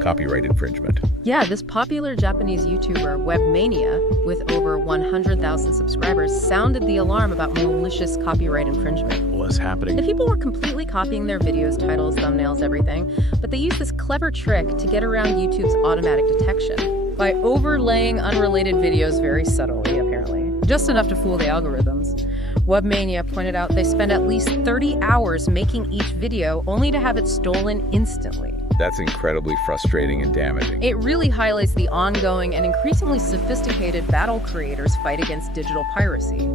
copyright infringement. Yeah, this popular Japanese YouTuber, Webmania, with over 100,000 subscribers, sounded the alarm about malicious copyright infringement. What's happening? The people were completely copying their videos, titles, thumbnails, everything, but they used this clever trick to get around YouTube's automatic detection by overlaying unrelated videos very subtly, apparently. Just enough to fool the algorithms. Webmania pointed out they spend at least 30 hours making each video only to have it stolen instantly. That's incredibly frustrating and damaging. It really highlights the ongoing and increasingly sophisticated battle creators fight against digital piracy.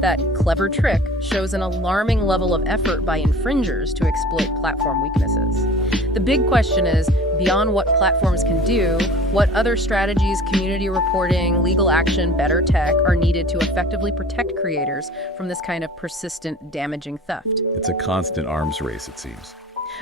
That clever trick shows an alarming level of effort by infringers to exploit platform weaknesses. The big question is, beyond what platforms can do, what other strategies, community reporting, legal action, better tech are needed to effectively protect creators from this kind of persistent, damaging theft? It's a constant arms race, it seems.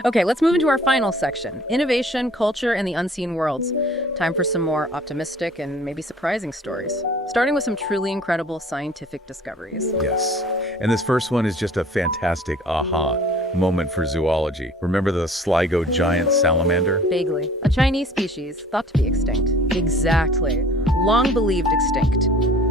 Okay, let's move into our final section: innovation, culture, and the unseen worlds. Time for some more optimistic and maybe surprising stories, starting with some truly incredible scientific discoveries. Yes. And this first one is just a fantastic aha moment for zoology. Remember the Sligo giant salamander? Vaguely. A Chinese species thought to be extinct. Exactly. Long believed extinct.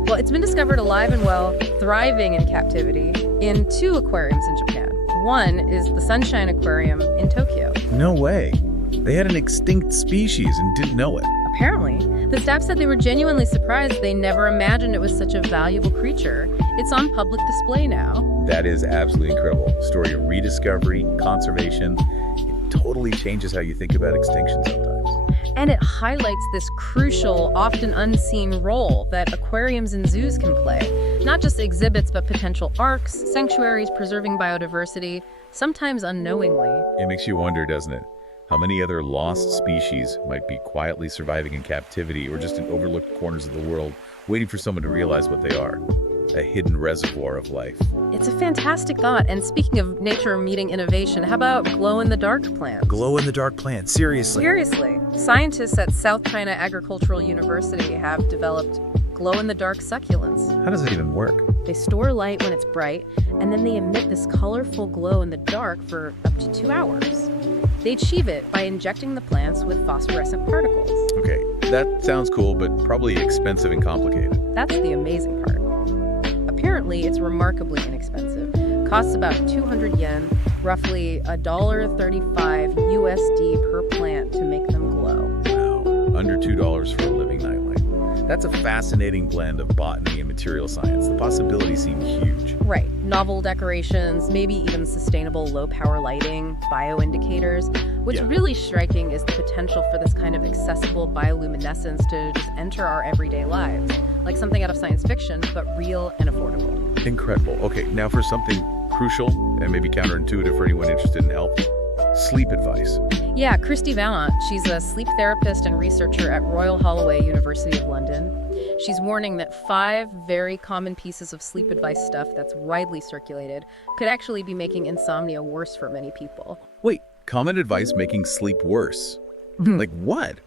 Well, it's been discovered alive and well, thriving in captivity, in 2 aquariums in Japan. One is the Sunshine Aquarium in Tokyo. No way. They had an extinct species and didn't know it. Apparently, the staff said they were genuinely surprised. They never imagined it was such a valuable creature. It's on public display now. That is absolutely incredible. Story of rediscovery, conservation. It totally changes how you think about extinction sometimes. And it highlights this crucial, often unseen role that aquariums and zoos can play. Not just exhibits, but potential arks, sanctuaries preserving biodiversity, sometimes unknowingly. It makes you wonder, doesn't it? How many other lost species might be quietly surviving in captivity or just in overlooked corners of the world, waiting for someone to realize what they are? A hidden reservoir of life. It's a fantastic thought. And speaking of nature meeting innovation, how about glow-in-the-dark plants? Glow-in-the-dark plants, seriously? Seriously. Scientists at South China Agricultural University have developed glow-in-the-dark succulents. How does it even work? They store light when it's bright, and then they emit this colorful glow in the dark for up to 2 hours. They achieve it by injecting the plants with phosphorescent particles. Okay, that sounds cool, but probably expensive and complicated. That's the amazing part. Apparently, it's remarkably inexpensive. Costs about 200 yen, roughly $1.35 USD per plant to make them glow. Wow, under $2 for a living nightlight. That's a fascinating blend of botany and material science. The possibilities seem huge. Right. Novel decorations, maybe even sustainable low-power lighting, bioindicators. What's really striking is the potential for this kind of accessible bioluminescence to just enter our everyday lives, like something out of science fiction, but real and affordable. Incredible. Okay, now for something crucial and maybe counterintuitive for anyone interested in health: sleep advice. Yeah, Christy Vallant, she's a sleep therapist and researcher at Royal Holloway, University of London. She's warning that 5 very common pieces of sleep advice stuff that's widely circulated could actually be making insomnia worse for many people. Wait, common advice making sleep worse? Like what?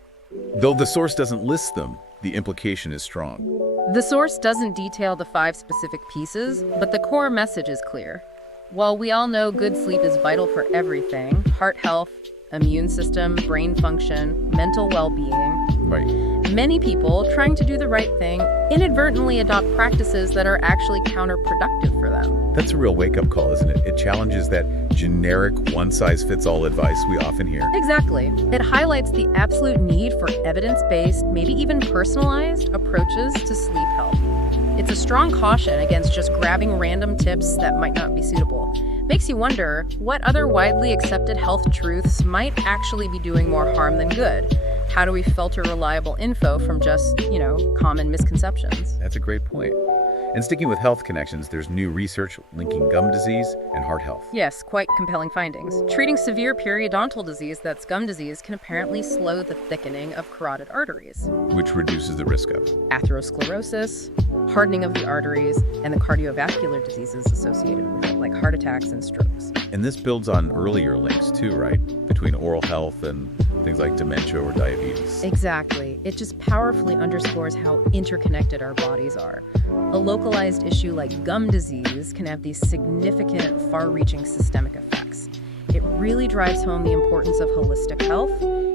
Though the source doesn't list them, the implication is strong. The source doesn't detail the 5 specific pieces, but the core message is clear. While we all know good sleep is vital for everything, heart health, immune system, brain function, mental well-being, Right. many people trying to do the right thing inadvertently adopt practices that are actually counterproductive for them. That's a real wake-up call, isn't it? It challenges that generic one-size-fits-all advice we often hear. Exactly. It highlights the absolute need for evidence-based, maybe even personalized approaches to sleep health. It's a strong caution against just grabbing random tips that might not be suitable. Makes you wonder what other widely accepted health truths might actually be doing more harm than good. How do we filter reliable info from just, common misconceptions? That's a great point. And sticking with health connections, there's new research linking gum disease and heart health. Yes, quite compelling findings. Treating severe periodontal disease, that's gum disease, can apparently slow the thickening of carotid arteries, Which reduces the risk of atherosclerosis, hardening of the arteries, and the cardiovascular diseases associated with it, like heart attacks and strokes. And this builds on earlier links too, right? Between oral health and things like dementia or diabetes. Exactly. It just powerfully underscores how interconnected our bodies are. A localized issue like gum disease can have these significant, far-reaching systemic effects. It really drives home the importance of holistic health,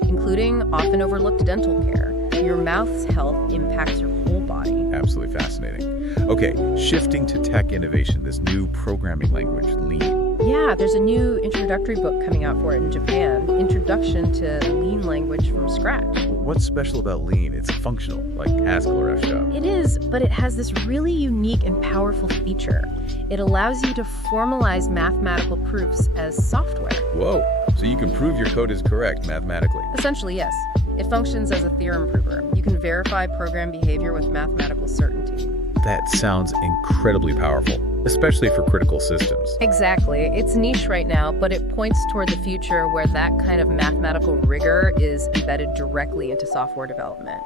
including often overlooked dental care. Your mouth's health impacts your whole body. Absolutely fascinating. Okay, shifting to tech innovation, this new programming language, Lean. Yeah, there's a new introductory book coming out for it in Japan, Introduction to Lean Language from Scratch. What's special about Lean? It's functional, like Haskell or F#. It is, but it has this really unique and powerful feature. It allows you to formalize mathematical proofs as software. Whoa, so you can prove your code is correct mathematically. Essentially, yes. It functions as a theorem prover. You can verify program behavior with mathematical certainty. That sounds incredibly powerful, especially for critical systems. Exactly. It's niche right now, but it points toward the future where that kind of mathematical rigor is embedded directly into software development.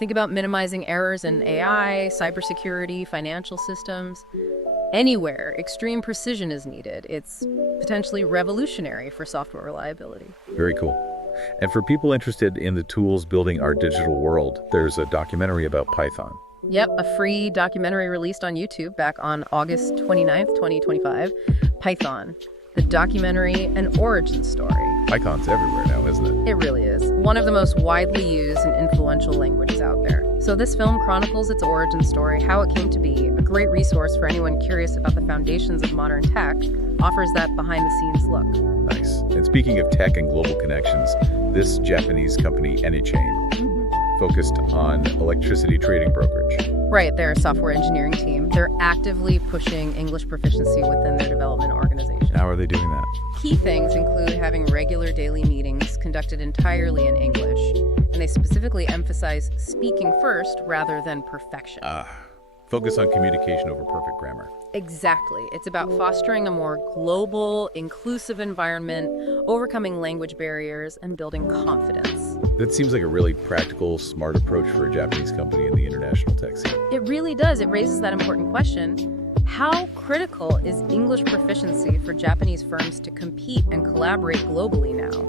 Think about minimizing errors in AI, cybersecurity, financial systems. Anywhere extreme precision is needed, it's potentially revolutionary for software reliability. Very cool. And for people interested in the tools building our digital world, there's a documentary about Python. Yep, a free documentary released on YouTube back on August 29th, 2025. Python, the documentary, an origin story. Python's everywhere now, isn't it? It really is. One of the most widely used and influential languages out there. So this film chronicles its origin story, how it came to be, a great resource for anyone curious about the foundations of modern tech, offers that behind-the-scenes look. Nice. And speaking of tech and global connections, this Japanese company, Anychain, focused on electricity trading brokerage. Right, they're a software engineering team. They're actively pushing English proficiency within their development organization. How are they doing that? Key things include having regular daily meetings conducted entirely in English, and they specifically emphasize speaking first rather than perfection. Focus on communication over perfect grammar. Exactly. It's about fostering a more global, inclusive environment, overcoming language barriers, and building confidence. That seems like a really practical, smart approach for a Japanese company in the international tech scene. It really does. It raises that important question. How critical is English proficiency for Japanese firms to compete and collaborate globally now?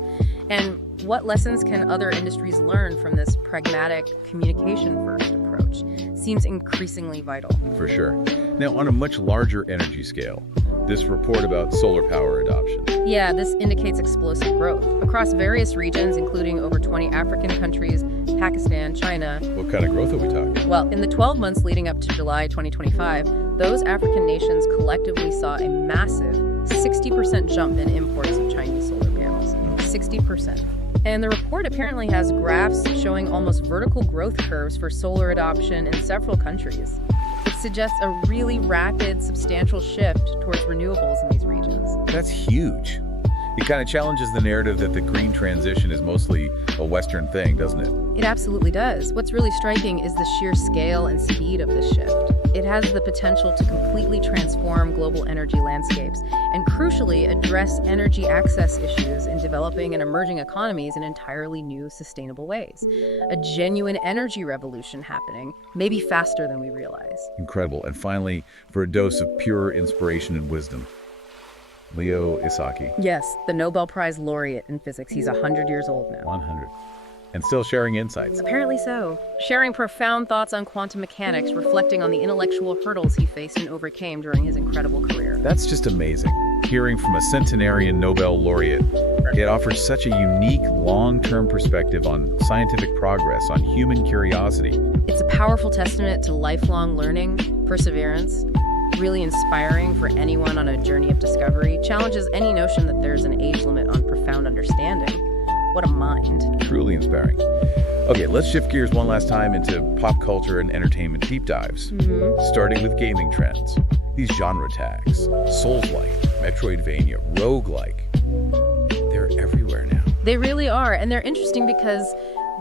And what lessons can other industries learn from this pragmatic, communication-first approach? Seems increasingly vital. For sure. Now, on a much larger energy scale, this report about solar power adoption. Yeah, this indicates explosive growth across various regions, including over 20 African countries, Pakistan, China. What kind of growth are we talking? Well, in the 12 months leading up to July 2025, those African nations collectively saw a massive 60% jump in imports of Chinese solar panels. 60%. And the report apparently has graphs showing almost vertical growth curves for solar adoption in several countries. It suggests a really rapid, substantial shift towards renewables in these regions. That's huge. It kind of challenges the narrative that the green transition is mostly a Western thing, doesn't it? It absolutely does. What's really striking is the sheer scale and speed of this shift. It has the potential to completely transform global energy landscapes and, crucially, address energy access issues in developing and emerging economies in entirely new, sustainable ways. A genuine energy revolution happening, maybe faster than we realize. Incredible. And finally, for a dose of pure inspiration and wisdom, Leo Isaki. Yes, the Nobel Prize laureate in physics. He's 100 years old now. 100. And still sharing insights. Apparently so. Sharing profound thoughts on quantum mechanics, reflecting on the intellectual hurdles he faced and overcame during his incredible career. That's just amazing. Hearing from a centenarian Nobel laureate, it offers such a unique long-term perspective on scientific progress, on human curiosity. It's a powerful testament to lifelong learning, perseverance, really inspiring for anyone on a journey of discovery, challenges any notion that there's an age limit on profound understanding. What a mind. Truly inspiring. Okay, let's shift gears one last time into pop culture and entertainment deep dives, starting with gaming trends. These genre tags, Souls-like, Metroidvania, roguelike, they're everywhere now. They really are, and they're interesting because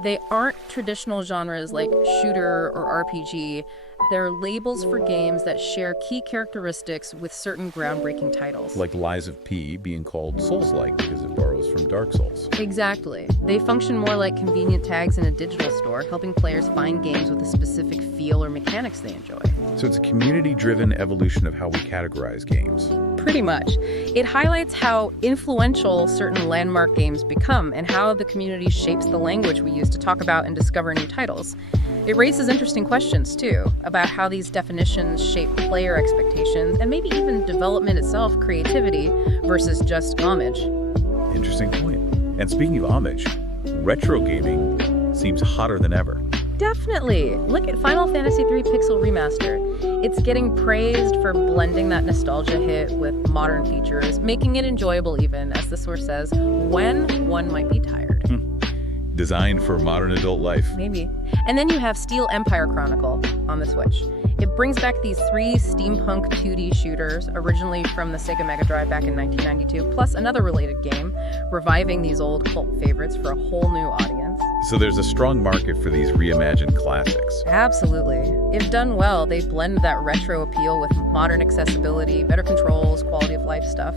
they aren't traditional genres like shooter or RPG. They're labels for games that share key characteristics with certain groundbreaking titles. Like Lies of P being called Souls-like because it borrows from Dark Souls. Exactly. They function more like convenient tags in a digital store, helping players find games with a specific feel or mechanics they enjoy. So it's a community-driven evolution of how we categorize games. Pretty much. It highlights how influential certain landmark games become and how the community shapes the language we use to talk about and discover new titles. It raises interesting questions, too, about how these definitions shape player expectations and maybe even development itself, creativity, versus just homage. Interesting point. And speaking of homage, retro gaming seems hotter than ever. Definitely. Look at Final Fantasy III Pixel Remaster. It's getting praised for blending that nostalgia hit with modern features, making it enjoyable even, as the source says, when one might be tired. Designed for modern adult life. Maybe. And then you have Steel Empire Chronicle on the Switch. It brings back these 3 steampunk 2D shooters, originally from the Sega Mega Drive back in 1992, plus another related game, reviving these old cult favorites for a whole new audience. So there's a strong market for these reimagined classics. Absolutely. If done well, they blend that retro appeal with modern accessibility, better controls, quality of life stuff.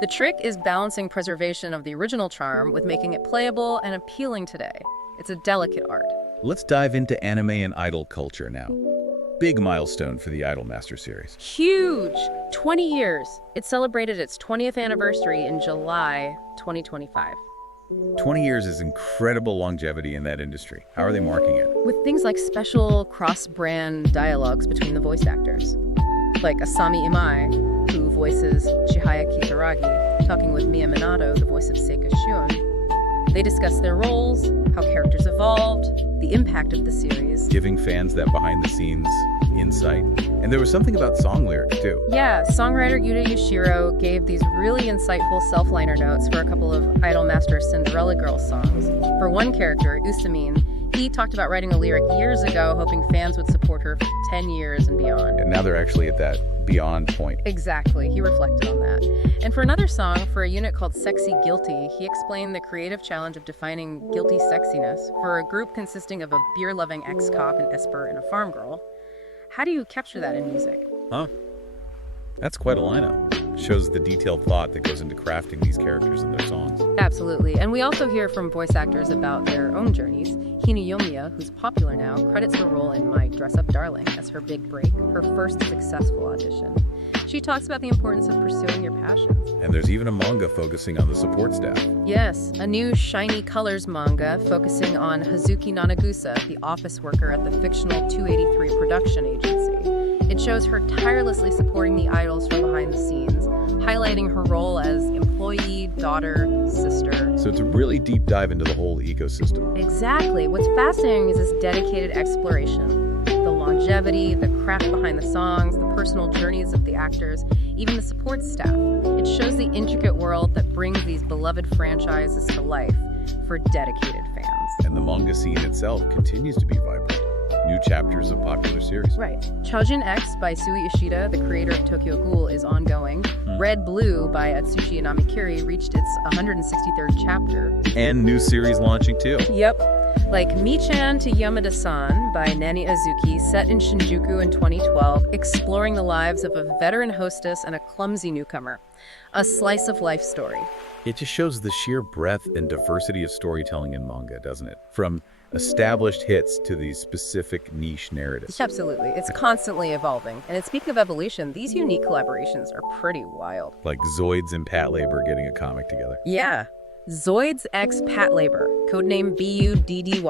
The trick is balancing preservation of the original charm with making it playable and appealing today. It's a delicate art. Let's dive into anime and idol culture now. Big milestone for the Idolmaster series. Huge! 20 years. It celebrated its 20th anniversary in July 2025. 20 years is incredible longevity in that industry. How are they marking it? With things like special cross-brand dialogues between the voice actors. Like Asami Imai, who voices Chihaya Kitaragi, talking with Mia Minato, the voice of Seika Shion. They discuss their roles, how characters evolved, the impact of the series. Giving fans that behind-the-scenes insight. And there was something about song lyrics, too. Yeah, songwriter Yuta Yoshiro gave these really insightful self-liner notes for a couple of Idolmaster Cinderella Girls songs. For one character, Usamin, he talked about writing a lyric years ago, hoping fans would support her for 10 years and beyond. And now they're actually at that beyond point. Exactly, he reflected on that. And for another song, for a unit called Sexy Guilty, he explained the creative challenge of defining guilty sexiness for a group consisting of a beer-loving ex-cop, an Esper, and a farm girl. How do you capture that in music? Huh? That's quite a lineup. Shows the detailed thought that goes into crafting these characters and their songs. Absolutely. And we also hear from voice actors about their own journeys. Hina Yomiya, who's popular now, credits her role in My Dress-Up Darling as her big break, her first successful audition. She talks about the importance of pursuing your passions. And there's even a manga focusing on the support staff. Yes, a new Shiny Colors manga focusing on Hazuki Nanagusa, the office worker at the fictional 283 production agency. It shows her tirelessly supporting the idols from behind the scenes, highlighting her role as employee, daughter, sister. So it's a really deep dive into the whole ecosystem. Exactly. What's fascinating is this dedicated exploration. The longevity, the craft behind the songs, the personal journeys of the actors, even the support staff. It shows the intricate world that brings these beloved franchises to life for dedicated fans. And the manga scene itself continues to be vibrant. New chapters of popular series. Right. Chojin X by Sui Ishida, the creator of Tokyo Ghoul, is ongoing. Red Blue by Atsushi Inamikiri reached its 163rd chapter. And new series launching too. Yep. Like Michan to Yamada-san by Nani Azuki, set in Shinjuku in 2012, exploring the lives of a veteran hostess and a clumsy newcomer. A slice of life story. It just shows the sheer breadth and diversity of storytelling in manga, doesn't it? From established hits to these specific niche narratives. Absolutely. It's constantly evolving. And speaking of evolution, these unique collaborations are pretty wild. Like Zoids and Pat Labor getting a comic together. Yeah. Zoids x Pat Labor, codename BUDDY,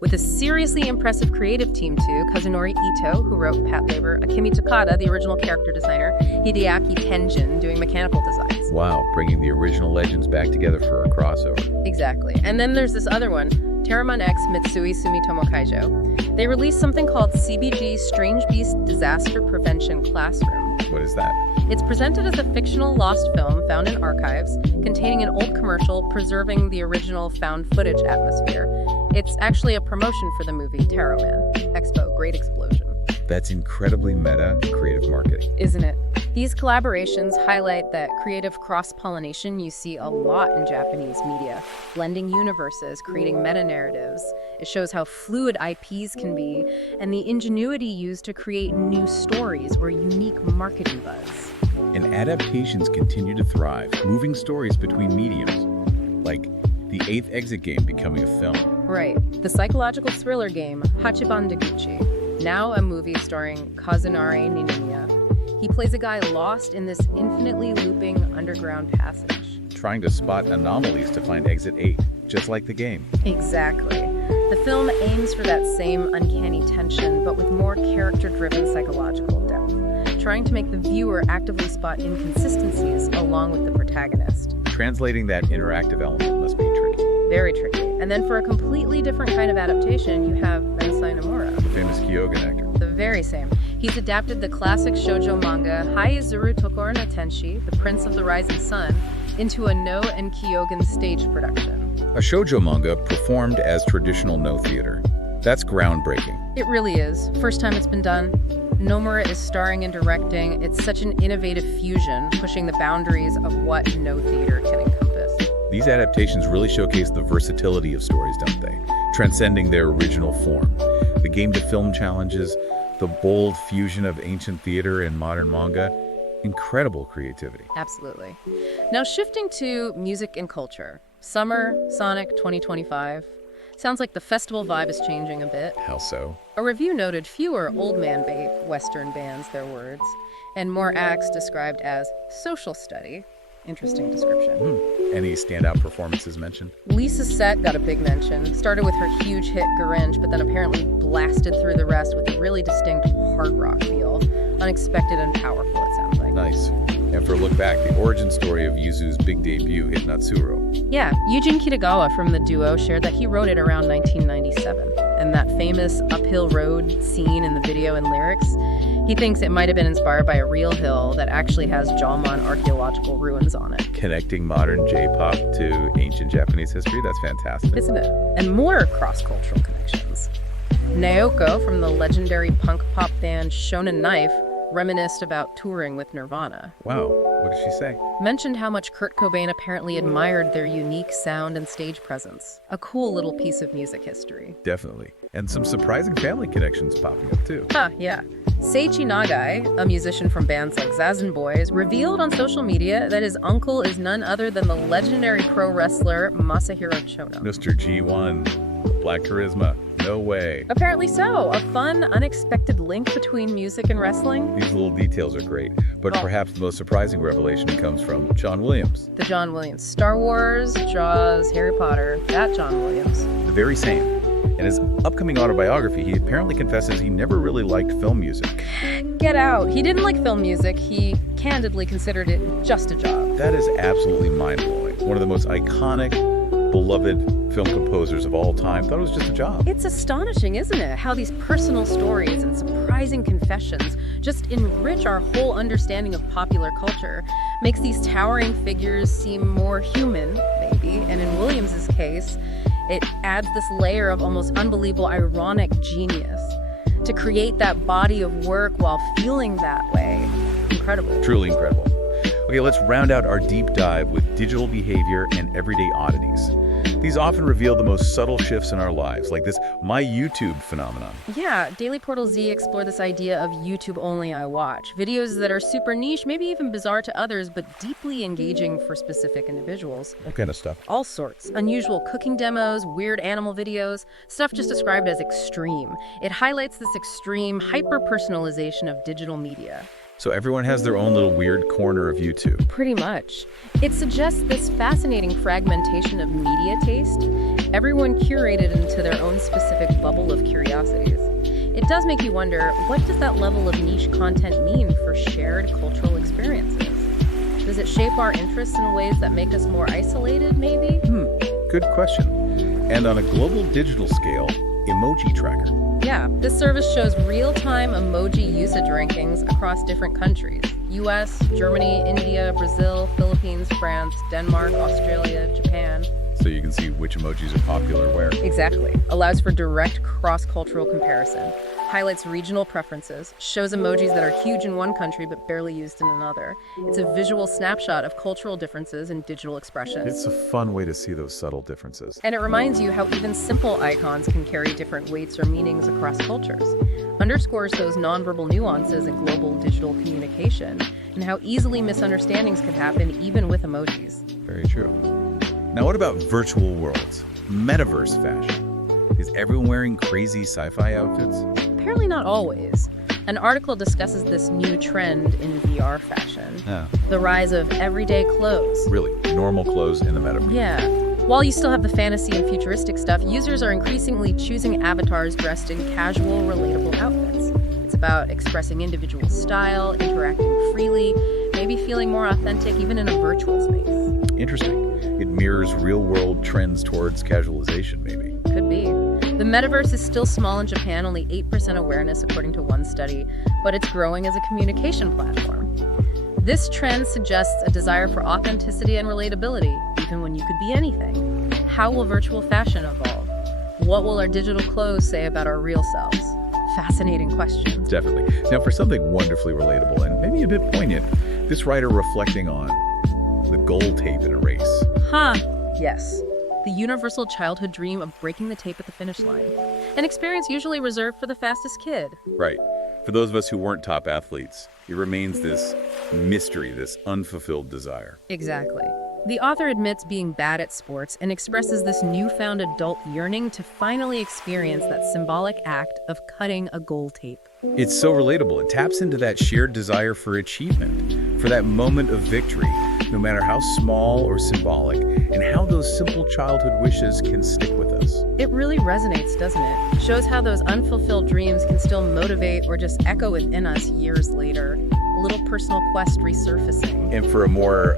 with a seriously impressive creative team too, Kazunori Ito, who wrote Pat Labor, Akemi Takada, the original character designer, Hideaki Tenjin, doing mechanical designs. Wow, bringing the original legends back together for a crossover. Exactly. And then there's this other one, Terramon X Mitsui Sumitomo Kaijo. They released something called CBG Strange Beast Disaster Prevention Classroom. What is that? It's presented as a fictional lost film found in archives, containing an old commercial preserving the original found footage atmosphere. It's actually a promotion for the movie Tarot Man. Expo, Great Explosion. That's incredibly meta creative marketing. Isn't it? These collaborations highlight that creative cross-pollination you see a lot in Japanese media, blending universes, creating meta-narratives. It shows how fluid IPs can be, and the ingenuity used to create new stories or unique marketing buzz. And adaptations continue to thrive, moving stories between mediums, like the Eighth Exit game becoming a film. Right. The psychological thriller game, Hachiban Deguchi, now a movie starring Kazunari Ninomiya. He plays a guy lost in this infinitely looping underground passage. Trying to spot anomalies to find Exit 8, just like the game. Exactly. The film aims for that same uncanny tension, but with more character-driven psychological depth, trying to make the viewer actively spot inconsistencies along with the protagonist. translating that interactive element must be tricky. Very tricky. And then for a completely different kind of adaptation, you have Mensai Nomura, The famous Kyogen actor. the very same. He's adapted the classic shoujo manga Haizuru Tokoro no Tenshi, The Prince of the Rising Sun, into a No and Kyogen stage production. A shoujo manga performed as traditional No theater. That's groundbreaking. It really is. First time it's been done. Nomura is starring and directing. It's such an innovative fusion, pushing the boundaries of what No theater can encompass. These adaptations really showcase the versatility of stories, don't they? Transcending their original form. The game-to-film challenges, the bold fusion of ancient theater and modern manga, incredible creativity. Absolutely. Now shifting to music and culture. Summer, Sonic 2025. Sounds like the festival vibe is changing a bit. How so? A review noted fewer old man bait Western bands, their words, and more acts described as social study. Interesting description. Any standout performances mentioned? Lisa's set got a big mention. Started with her huge hit Grinch, but then apparently blasted through the rest with a really distinct hard rock feel. Unexpected and powerful, it sounds like. Nice. And for a look back, the origin story of Yuzu's big debut hit Natsuro. Yeah, Eugene Kitagawa from the duo shared that he wrote it around 1997. And that famous uphill road scene in the video and lyrics, he thinks it might have been inspired by a real hill that actually has Jomon archaeological ruins on it. Connecting modern J-pop to ancient Japanese history, that's fantastic. Isn't it? And more cross-cultural connections. Naoko from the legendary punk pop band Shonen Knife reminisced about touring with Nirvana. Wow, what did she say? Mentioned how much Kurt Cobain apparently admired their unique sound and stage presence. A cool little piece of music history. Definitely. And some surprising family connections popping up too. Yeah. Seiichi Nagai, a musician from bands like Zazen Boys, revealed on social media that his uncle is none other than the legendary pro wrestler Masahiro Chono. Mr. G1, Black Charisma, no way. Apparently so. A fun, unexpected link between music and wrestling. These little details are great, but perhaps the most surprising revelation comes from John Williams. The John Williams. Star Wars, Jaws, Harry Potter, that John Williams. The very same. In his upcoming autobiography, he apparently confesses he never really liked film music. Get out. He didn't like film music. He candidly considered it just a job. That is absolutely mind-blowing. One of the most iconic, beloved film composers of all time thought it was just a job. It's astonishing, isn't it? How these personal stories and surprising confessions just enrich our whole understanding of popular culture. Makes these towering figures seem more human, maybe. And in Williams's case, it adds this layer of almost unbelievable ironic genius to create that body of work while feeling that way. Incredible. Truly incredible. Okay, let's round out our deep dive with digital behavior and everyday oddities. These often reveal the most subtle shifts in our lives, like this My YouTube phenomenon. Yeah, Daily Portal Z explored this idea of YouTube only I watch. Videos that are super niche, maybe even bizarre to others, but deeply engaging for specific individuals. What kind of stuff? All sorts. Unusual cooking demos, weird animal videos, stuff just described as extreme. It highlights this extreme hyper-personalization of digital media. So everyone has their own little weird corner of YouTube. Pretty much. It suggests this fascinating fragmentation of media taste, everyone curated into their own specific bubble of curiosities. It does make you wonder, what does that level of niche content mean for shared cultural experiences? Does it shape our interests in ways that make us more isolated, maybe? Good question. And on a global digital scale, Emoji Tracker. Yeah, this service shows real-time emoji usage rankings across different countries. US, Germany, India, Brazil, Philippines, France, Denmark, Australia, Japan. So you can see which emojis are popular where. Exactly. Allows for direct cross-cultural comparison. Highlights regional preferences. Shows emojis that are huge in one country but barely used in another. It's a visual snapshot of cultural differences in digital expressions. It's a fun way to see those subtle differences. And it reminds you how even simple icons can carry different weights or meanings across cultures. Underscores those nonverbal nuances in global digital communication and how easily misunderstandings can happen even with emojis. Very true. Now what about virtual worlds? Metaverse fashion. Is everyone wearing crazy sci-fi outfits? Apparently not always. An article discusses this new trend in VR fashion. The rise of everyday clothes. Really, normal clothes in the metaverse. Yeah. While you still have the fantasy and futuristic stuff, users are increasingly choosing avatars dressed in casual, relatable outfits. It's about expressing individual style, interacting freely, maybe feeling more authentic even in a virtual space. Interesting. It mirrors real-world trends towards casualization, maybe. Could be. The metaverse is still small in Japan, only 8% awareness according to one study, but it's growing as a communication platform. This trend suggests a desire for authenticity and relatability, even when you could be anything. How will virtual fashion evolve? What will our digital clothes say about our real selves? Fascinating questions. Definitely. Now, for something wonderfully relatable and maybe a bit poignant, this writer reflecting on the goal tape in a race. Yes. The universal childhood dream of breaking the tape at the finish line. An experience usually reserved for the fastest kid. Right. For those of us who weren't top athletes, it remains this mystery, this unfulfilled desire. Exactly. The author admits being bad at sports and expresses this newfound adult yearning to finally experience that symbolic act of cutting a goal tape. It's so relatable. It taps into that shared desire for achievement, for that moment of victory, no matter how small or symbolic, and how those simple childhood wishes can stick with us. It really resonates, doesn't it? Shows how those unfulfilled dreams can still motivate or just echo within us years later. A little personal quest resurfacing. And for a more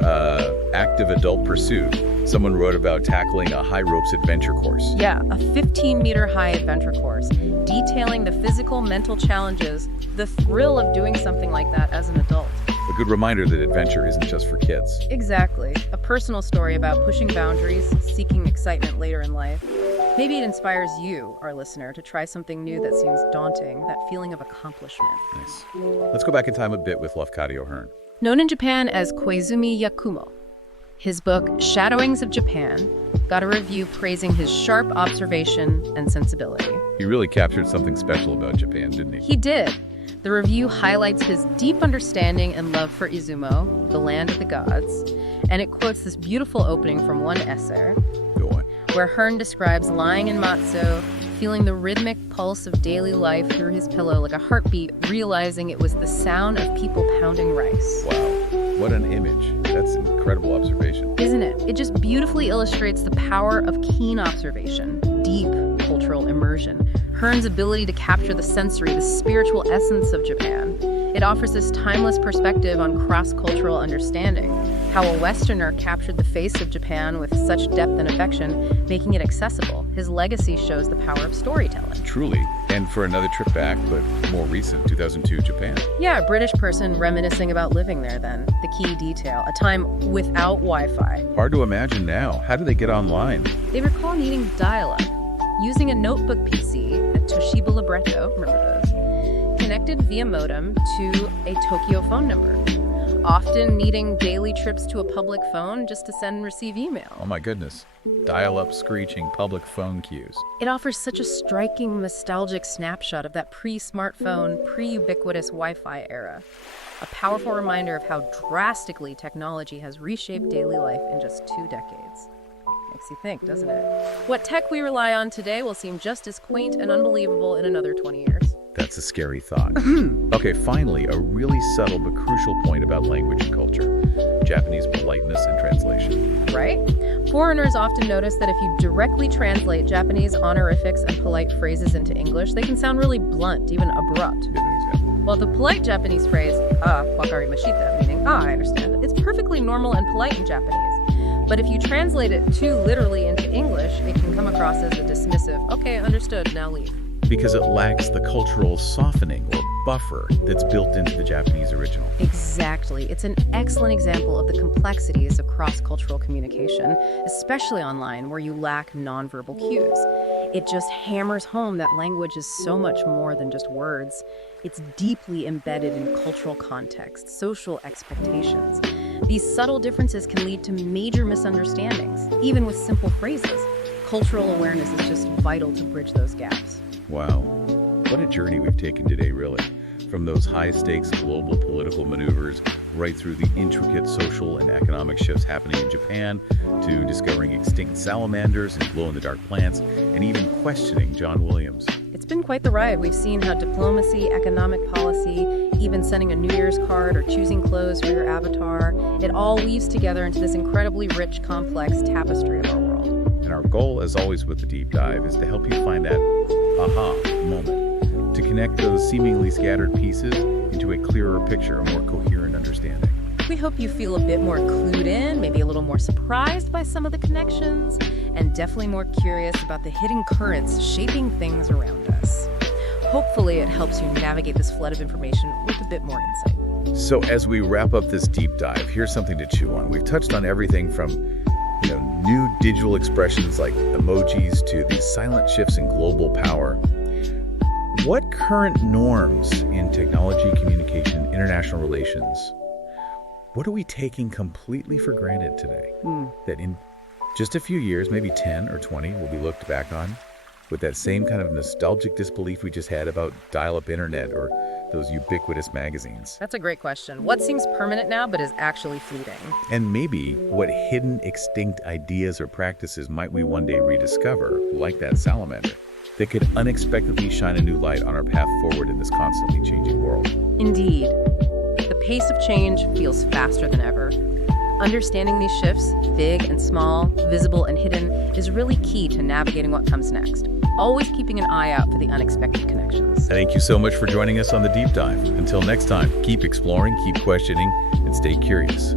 active adult pursuit, someone wrote about tackling a high ropes adventure course. Yeah, a 15-meter high adventure course, detailing the physical, mental challenges, the thrill of doing something like that as an adult. A good reminder that adventure isn't just for kids. Exactly. A personal story about pushing boundaries, seeking excitement later in life. Maybe it inspires you, our listener, to try something new that seems daunting, that feeling of accomplishment. Nice. Let's go back in time a bit with Lafcadio O'Hearn. Known in Japan as Koizumi Yakumo, his book, Shadowings of Japan, got a review praising his sharp observation and sensibility. He really captured something special about Japan, didn't he? He did. The review highlights his deep understanding and love for Izumo, the land of the gods, and it quotes this beautiful opening from one essay, Go on. where Hearn describes lying in matzo, feeling the rhythmic pulse of daily life through his pillow like a heartbeat, realizing it was the sound of people pounding rice. Wow, what an image. That's an incredible observation. Isn't it? It just beautifully illustrates the power of keen observation, deep cultural immersion, Hearn's ability to capture the sensory, the spiritual essence of Japan. It offers this timeless perspective on cross-cultural understanding, how a Westerner captured the face of Japan with such depth and affection, making it accessible. His legacy shows the power of storytelling. Truly. And for another trip back, but more recent, 2002 Japan. Yeah, a British person reminiscing about living there then. The key detail, a time without Wi-Fi. Hard to imagine now. How do they get online? They recall needing dial-up, using a notebook PC, a Toshiba Libretto, remember those, connected via modem to a Tokyo phone number, often needing daily trips to a public phone just to send and receive email. Oh my goodness. Dial-up screeching public phone queues. It offers such a striking, nostalgic snapshot of that pre-smartphone, pre-ubiquitous Wi-Fi era. A powerful reminder of how drastically technology has reshaped daily life in just 2 decades. Makes you think, doesn't it? What tech we rely on today will seem just as quaint and unbelievable in another 20 years. That's a scary thought. Okay, finally, a really subtle but crucial point about language and culture. Japanese politeness and translation. Right? Foreigners often notice that if you directly translate Japanese honorifics and polite phrases into English, they can sound really blunt, even abrupt. Give an example. While the polite Japanese phrase, wakarimashita, meaning, I understand, is perfectly normal and polite in Japanese. But if you translate it too literally into English, it can come across as a dismissive, okay, understood, now leave. Because it lacks the cultural softening or buffer that's built into the Japanese original. Exactly. It's an excellent example of the complexities of cross-cultural communication, especially online where you lack nonverbal cues. It just hammers home that language is so much more than just words. It's deeply embedded in cultural context, social expectations. These subtle differences can lead to major misunderstandings, even with simple phrases. Cultural awareness is just vital to bridge those gaps. Wow. What a journey we've taken today, really. From those high-stakes global political maneuvers right through the intricate social and economic shifts happening in Japan to discovering extinct salamanders and glow-in-the-dark plants and even questioning John Williams. It's been quite the ride. We've seen how diplomacy, economic policy, even sending a New Year's card or choosing clothes for your avatar, it all weaves together into this incredibly rich, complex tapestry of our world. And our goal, as always with the deep dive, is to help you find that aha moment, to connect those seemingly scattered pieces into a clearer picture, a more coherent understanding. We hope you feel a bit more clued in, maybe a little more surprised by some of the connections, and definitely more curious about the hidden currents shaping things around us. Hopefully, it helps you navigate this flood of information with a bit more insight. So as we wrap up this deep dive, here's something to chew on. We've touched on everything from new digital expressions like emojis to these silent shifts in global power. What current norms in technology, communication, international relations, what are we taking completely for granted today? That in just a few years, maybe 10 or 20, will be looked back on with that same kind of nostalgic disbelief we just had about dial-up internet or those ubiquitous magazines. That's a great question. What seems permanent now but is actually fleeting? And maybe what hidden extinct ideas or practices might we one day rediscover, like that salamander, that could unexpectedly shine a new light on our path forward in this constantly changing world. Indeed. The pace of change feels faster than ever. Understanding these shifts, big and small, visible and hidden, is really key to navigating what comes next. Always keeping an eye out for the unexpected connections. Thank you so much for joining us on The Deep Dive. Until next time, keep exploring, keep questioning, and stay curious.